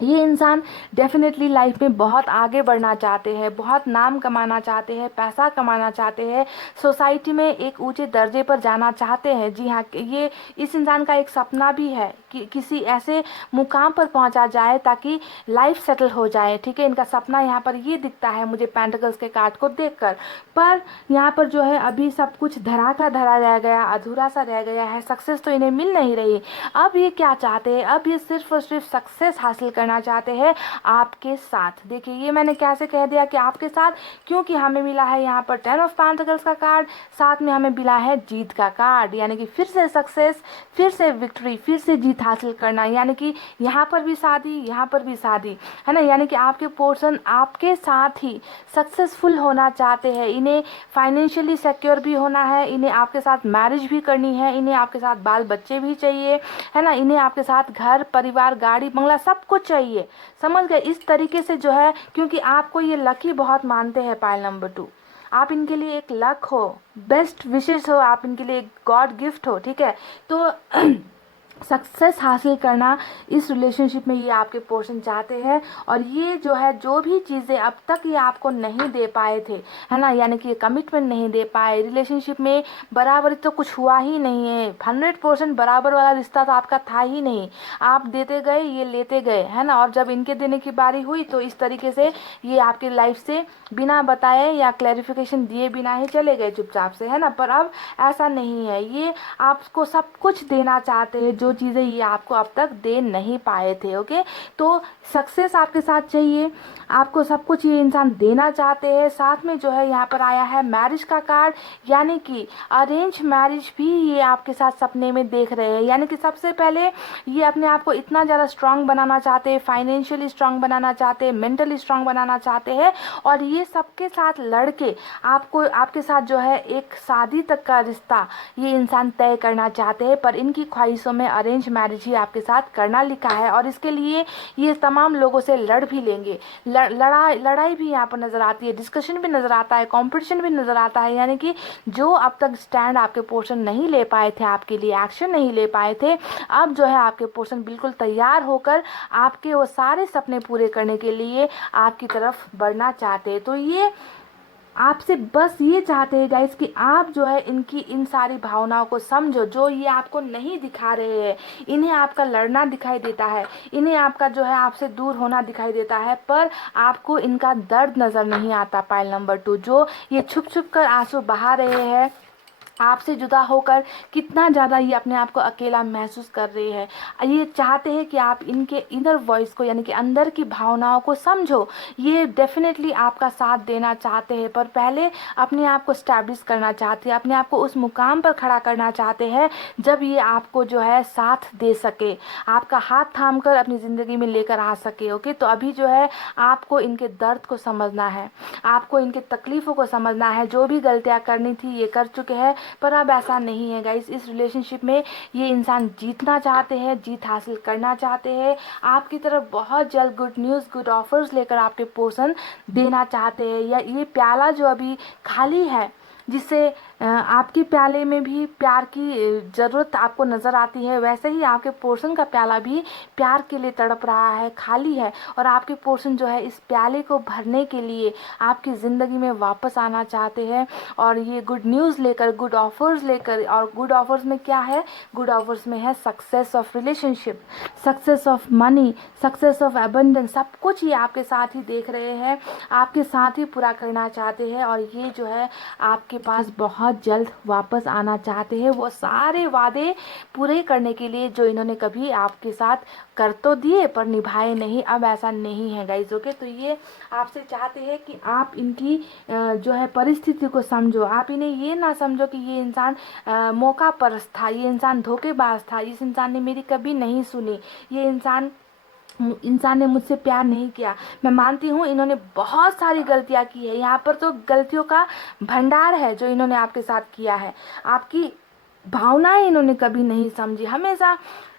ये इंसान डेफिनेटली लाइफ में बहुत आगे बढ़ना चाहते हैं, बहुत नाम कमाना चाहते हैं, पैसा कमाना चाहते हैं, सोसाइटी में एक ऊंचे दर्जे पर जाना चाहते हैं। जी हाँ, ये इस इंसान का एक सपना भी है कि किसी ऐसे मुकाम पर पहुंचा जाए ताकि लाइफ सेटल हो जाए, ठीक है। इनका सपना यहाँ पर ये दिखता है मुझे पेंटिकल्स के कार्ड को देखकर। पर यहाँ पर जो है अभी सब कुछ धरा का धरा रह गया, अधूरा सा रह गया है, सक्सेस तो इन्हें मिल नहीं रही। अब ये क्या चाहते हैं, अब ये सिर्फ और सिर्फ सक्सेस हासिल करना चाहते हैं आपके साथ। देखिए ये मैंने कैसे कह दिया कि आपके साथ, क्योंकि हमें मिला है यहाँ पर 10 ऑफ पेंटिकल्स का कार्ड, साथ में हमें मिला है जीत का कार्ड, यानी कि फिर से सक्सेस, फिर से विक्ट्री, फिर से जीत हासिल करना। यानी कि यहाँ पर भी शादी, यहाँ पर भी शादी, है ना। यानी कि आपके पोर्शन आपके साथ ही सक्सेसफुल होना चाहते हैं। इन्हें फाइनेंशियली सिक्योर भी होना है, इन्हें आपके साथ मैरिज भी करनी है, इन्हें आपके साथ बाल बच्चे भी चाहिए, है ना। इन्हें आपके साथ घर परिवार गाड़ी बंगला सब कुछ चाहिए, समझ गए। इस तरीके से जो है, क्योंकि आपको ये लकी बहुत मानते हैं पाइल नंबर 2, आप इनके लिए एक लक हो, बेस्ट विशेष हो, आप इनके लिए एक गॉड गिफ्ट हो, ठीक है। तो सक्सेस हासिल करना इस रिलेशनशिप में ये आपके पोर्शन चाहते हैं। और ये जो है, जो भी चीज़ें अब तक ये आपको नहीं दे पाए थे, है ना, यानी कि ये कमिटमेंट नहीं दे पाए, रिलेशनशिप में बराबरी तो कुछ हुआ ही नहीं है, 100% बराबर वाला रिश्ता तो आपका था ही नहीं। आप देते गए, ये लेते गए, है ना। और जब इनके देने की बारी हुई तो इस तरीके से ये आपकी लाइफ से बिना बताए या क्लैरिफिकेशन दिए बिना ही चले गए चुपचाप से, है ना। पर अब ऐसा नहीं है, ये आपको सब कुछ देना चाहते हैं, जो चीज़ें ये आपको अब तक दे नहीं पाए थे। ओके, तो सक्सेस आपके साथ चाहिए, आपको सब कुछ ये इंसान देना चाहते हैं। साथ में जो है यहाँ पर आया है मैरिज का कार्ड, यानी कि अरेंज मैरिज भी ये आपके साथ सपने में देख रहे हैं। यानी कि सबसे पहले ये अपने आप को इतना ज़्यादा स्ट्रांग बनाना चाहते हैं, फाइनेंशियली स्ट्रांग बनाना चाहते हैं, मेंटली स्ट्रांग बनाना चाहते हैं, और ये सबके साथ लड़के आपको, आपके साथ जो है एक शादी तक का रिश्ता ये इंसान तय करना चाहते हैं। पर इनकी ख्वाहिशों में अरेंज मैरिज ही आपके साथ करना लिखा है, और इसके लिए ये तमाम लोगों से लड़ भी लेंगे। लड़ाई भी यहाँ पर नज़र आती है, डिस्कशन भी नज़र आता है, कंपटीशन भी नज़र आता है। यानी कि जो अब तक स्टैंड आपके पोर्शन नहीं ले पाए थे, आपके लिए एक्शन नहीं ले पाए थे, अब जो है आपके पोर्शन बिल्कुल तैयार होकर आपके वो सारे सपने पूरे करने के लिए आपकी तरफ बढ़ना चाहते हैं। तो ये आपसे बस ये चाहते हैं गाइस कि आप जो है इनकी इन सारी भावनाओं को समझो, जो ये आपको नहीं दिखा रहे हैं। इन्हें आपका लड़ना दिखाई देता है, इन्हें आपका जो है आपसे दूर होना दिखाई देता है, पर आपको इनका दर्द नज़र नहीं आता। पाइल नंबर 2, जो ये छुप छुप कर आंसू बहा रहे हैं, आपसे जुदा होकर कितना ज़्यादा ये अपने आप को अकेला महसूस कर रही है। ये चाहते हैं कि आप इनके इनर वॉइस को, यानी कि अंदर की भावनाओं को समझो। ये डेफिनेटली आपका साथ देना चाहते हैं, पर पहले अपने आप को स्टैब्लिश करना चाहते हैं, अपने आप को उस मुकाम पर खड़ा करना चाहते हैं जब ये आपको जो है साथ दे सके, आपका हाथ थाम कर अपनी ज़िंदगी में लेकर आ सके। ओके, तो अभी जो है आपको इनके दर्द को समझना है, आपको इनके तकलीफ़ों को समझना है। जो भी गलतियाँ करनी थी ये कर चुके हैं, पर अब ऐसा नहीं है गाइस। इस रिलेशनशिप में ये इंसान जीतना चाहते हैं, जीत हासिल करना चाहते हैं। आपकी तरफ बहुत जल्द गुड न्यूज़, गुड ऑफर्स लेकर आपके पोर्शन देना चाहते हैं। या ये प्याला जो अभी खाली है, जिससे आपके प्याले में भी प्यार की ज़रूरत आपको नज़र आती है, वैसे ही आपके पोर्शन का प्याला भी प्यार के लिए तड़प रहा है, खाली है। और आपके पोर्शन जो है इस प्याले को भरने के लिए आपकी ज़िंदगी में वापस आना चाहते हैं, और ये गुड न्यूज़ लेकर, गुड ऑफर्स लेकर। और गुड ऑफर्स में क्या है? गुड ऑफर्स में है success of relationship, success of money, success of abundance. सब कुछ ये आपके साथ ही देख रहे हैं, आपके साथ ही पूरा करना चाहते हैं। और ये जो है आपके पास बहुत जल्द वापस आना चाहते हैं, वो सारे वादे पूरे करने के लिए जो इन्होंने कभी आपके साथ कर तो दिए पर निभाए नहीं। अब ऐसा नहीं है गाइस। ओके, तो ये आपसे चाहते हैं कि आप इनकी जो है परिस्थिति को समझो। आप इन्हें ये ना समझो कि ये इंसान मौका परस्त था, ये इंसान धोखेबाज था, इस इंसान ने मेरी कभी नहीं सुनी, ये इंसान ने मुझसे प्यार नहीं किया। मैं मानती हूँ इन्होंने बहुत सारी गलतियाँ की है, यहाँ पर तो गलतियों का भंडार है जो इन्होंने आपके साथ किया है। आपकी भावनाएं इन्होंने कभी नहीं समझी, हमेशा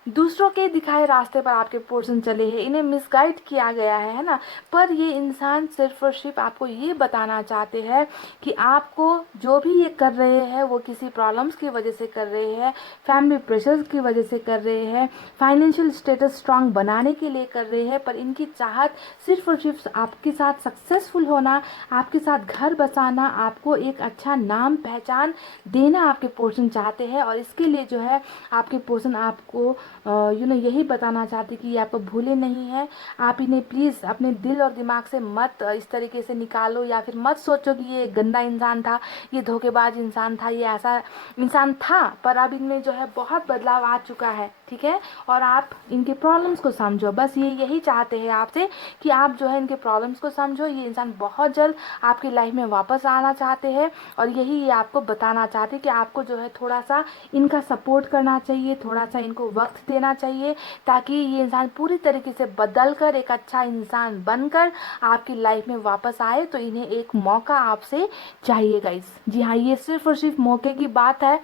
दूसरों के दिखाए रास्ते पर आपके पोर्शन चले हैं, इन्हें मिसगाइड किया गया है ना। पर ये इंसान सिर्फ और सिर्फ आपको ये बताना चाहते हैं कि आपको जो भी ये कर रहे हैं वो किसी प्रॉब्लम्स की वजह से कर रहे हैं, फैमिली प्रेशर्स की वजह से कर रहे हैं, फाइनेंशियल स्टेटस स्ट्रांग बनाने के लिए कर रहे हैं। पर इनकी चाहत सिर्फ और सिर्फ आपके साथ सक्सेसफुल होना, आपके साथ घर बसाना, आपको एक अच्छा नाम पहचान देना आपके पोर्शन चाहते हैं। और इसके लिए जो है आपके पोर्शन आपको यही बताना चाहते कि ये आपको भूले नहीं है। आप इन्हें प्लीज़ अपने दिल और दिमाग से मत इस तरीके से निकालो, या फिर मत सोचो कि ये गंदा इंसान था, ये धोखेबाज इंसान था, ये ऐसा इंसान था। पर अब इनमें जो है बहुत बदलाव आ चुका है, ठीक है। और आप इनके प्रॉब्लम्स को समझो, बस ये यही चाहते हैं आपसे कि आप जो है इनके प्रॉब्लम्स को समझो। ये इंसान बहुत जल्द आपकी लाइफ में वापस आना चाहते हैं, और यही ये आपको बताना चाहते हैं कि आपको जो है थोड़ा सा इनका सपोर्ट करना चाहिए, थोड़ा सा इनको वक्त देना चाहिए, ताकि ये इंसान पूरी तरीके से बदल कर एक अच्छा इंसान बनकर आपकी लाइफ में वापस आए। तो इन्हें एक मौका आपसे चाहिए गाइस। जी हाँ, ये सिर्फ और सिर्फ मौके की बात है।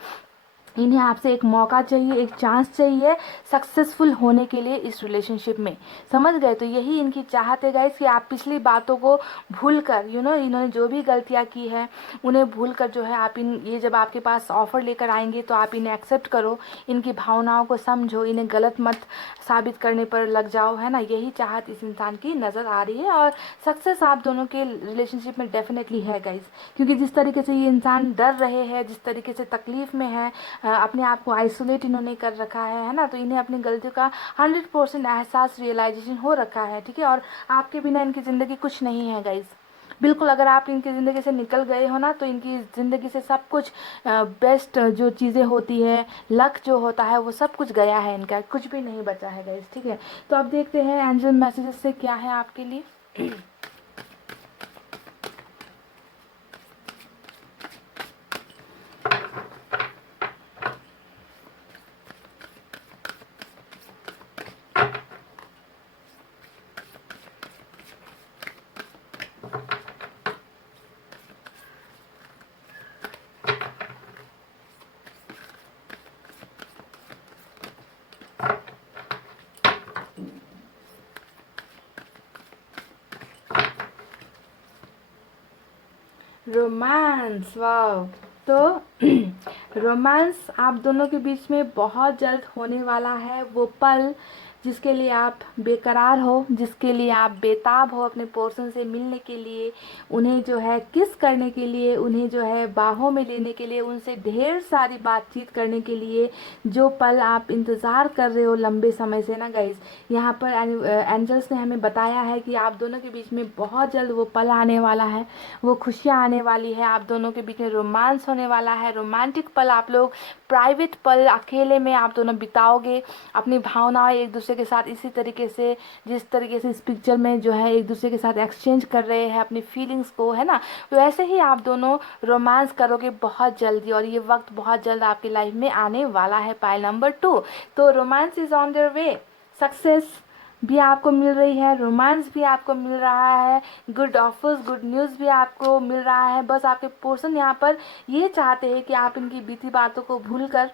इन्हें आपसे एक मौका चाहिए, एक चांस चाहिए सक्सेसफुल होने के लिए इस रिलेशनशिप में। समझ गए? तो यही इनकी चाहत है गाइस कि आप पिछली बातों को भूलकर, इन्होंने जो भी गलतियां की है उन्हें भूलकर जो है आप ये जब आपके पास ऑफर लेकर आएंगे तो आप इन्हें एक्सेप्ट करो, इनकी भावनाओं को समझो, इन्हें गलत मत साबित करने पर लग जाओ, है ना। यही चाहत इस इंसान की नज़र आ रही है, और सक्सेस आप दोनों के रिलेशनशिप में डेफिनेटली है गाइस। क्योंकि जिस तरीके से ये इंसान डर रहे हैं, जिस तरीके से तकलीफ में है, अपने आप को आइसोलेट इन्होंने कर रखा है ना, तो इन्हें अपनी गलतियों का 100% एहसास, रियलाइजेशन हो रखा है, ठीक है। और आपके बिना इनकी ज़िंदगी कुछ नहीं है गाइज, बिल्कुल। अगर आप इनकी ज़िंदगी से निकल गए हो ना, तो इनकी ज़िंदगी से सब कुछ बेस्ट जो चीज़ें होती है, लक जो होता है, वो सब कुछ गया है, इनका कुछ भी नहीं बचा है गाइज, ठीक है। तो अब देखते हैं एंजल मैसेजेस से क्या है आपके लिए। रोमांस, वाह। तो रोमांस आप दोनों के बीच में बहुत जल्द होने वाला है। वो पल जिसके लिए आप बेकरार हो, जिसके लिए आप बेताब हो अपने पोर्शन से मिलने के लिए, उन्हें जो है किस करने के लिए, उन्हें जो है बाहों में लेने के लिए, उनसे ढेर सारी बातचीत करने के लिए, जो पल आप इंतज़ार कर रहे हो लंबे समय से ना गाइस, यहाँ पर एंजल्स ने हमें बताया है कि आप दोनों के बीच में बहुत जल्द वो पल आने वाला है, वो खुशियाँ आने वाली है, आप दोनों के बीच में रोमांस होने वाला है, रोमांटिक पल आप लोग, प्राइवेट पल अकेले में आप दोनों बिताओगे, अपनी भावनाएं एक दूसरे के साथ इसी तरीके से, जिस तरीके से इस पिक्चर में जो है एक दूसरे के साथ एक्सचेंज कर रहे हैं अपनी फीलिंग्स को, है ना। तो ऐसे ही आप दोनों रोमांस करोगे बहुत जल्दी, और ये वक्त बहुत जल्द आपकी लाइफ में आने वाला है। पाइल नंबर 2, तो romance is on their way, success भी आपको मिल रही है, रोमांस भी आपको मिल रहा है, गुड ऑफर्स, गुड न्यूज़ भी आपको मिल रहा है। बस आपके पर्सन यहाँ पर ये चाहते हैं कि आप इनकी बीती बातों को भूलकर,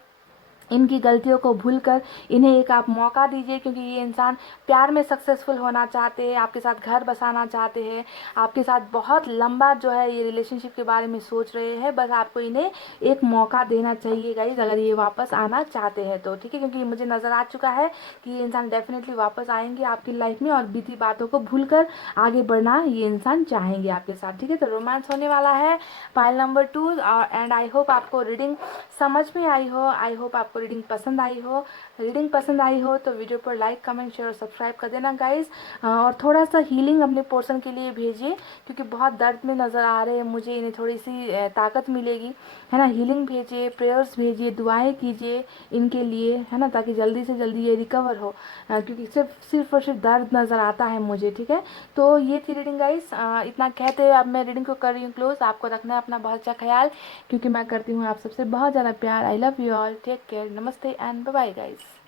इनकी गलतियों को भूलकर इन्हें एक आप मौका दीजिए, क्योंकि ये इंसान प्यार में सक्सेसफुल होना चाहते हैं, आपके साथ घर बसाना चाहते हैं, आपके साथ बहुत लंबा जो है ये रिलेशनशिप के बारे में सोच रहे हैं। बस आपको इन्हें एक मौका देना चाहिए गाइज, अगर ये वापस आना चाहते हैं तो, ठीक है। क्योंकि मुझे नज़र आ चुका है कि ये इंसान डेफिनेटली वापस आएंगे आपकी लाइफ में, और बीती बातों को भूलकर आगे बढ़ना ये इंसान चाहेंगे आपके साथ, ठीक है। तो रोमांस होने वाला है, pile number 2। And I hope आपको रीडिंग समझ में आई हो, आई होप आपको रीडिंग पसंद आई हो। रीडिंग पसंद आई हो तो वीडियो पर लाइक, कमेंट, शेयर और सब्सक्राइब कर देना गाइस। और थोड़ा सा हीलिंग अपने पोर्शन के लिए भेजिए, क्योंकि बहुत दर्द में नज़र आ रहे हैं मुझे, इन्हें थोड़ी सी ताकत मिलेगी, है ना। हीलिंग भेजिए, प्रेयर्स भेजिए, दुआएं कीजिए इनके लिए, है ना, ताकि जल्दी से जल्दी ये रिकवर हो, क्योंकि सिर्फ और सिर्फ दर्द नज़र आता है मुझे, ठीक है। तो ये थी रीडिंग गाइस, इतना कहते हुए अब मैं रीडिंग को कर रही हूँ क्लोज। आपको रखना है अपना बहुत अच्छा ख्याल, क्योंकि मैं करती हूँ आप सबसे बहुत ज़्यादा प्यार। I love you all, take care, नमस्ते एंड बाय बाय गाइस।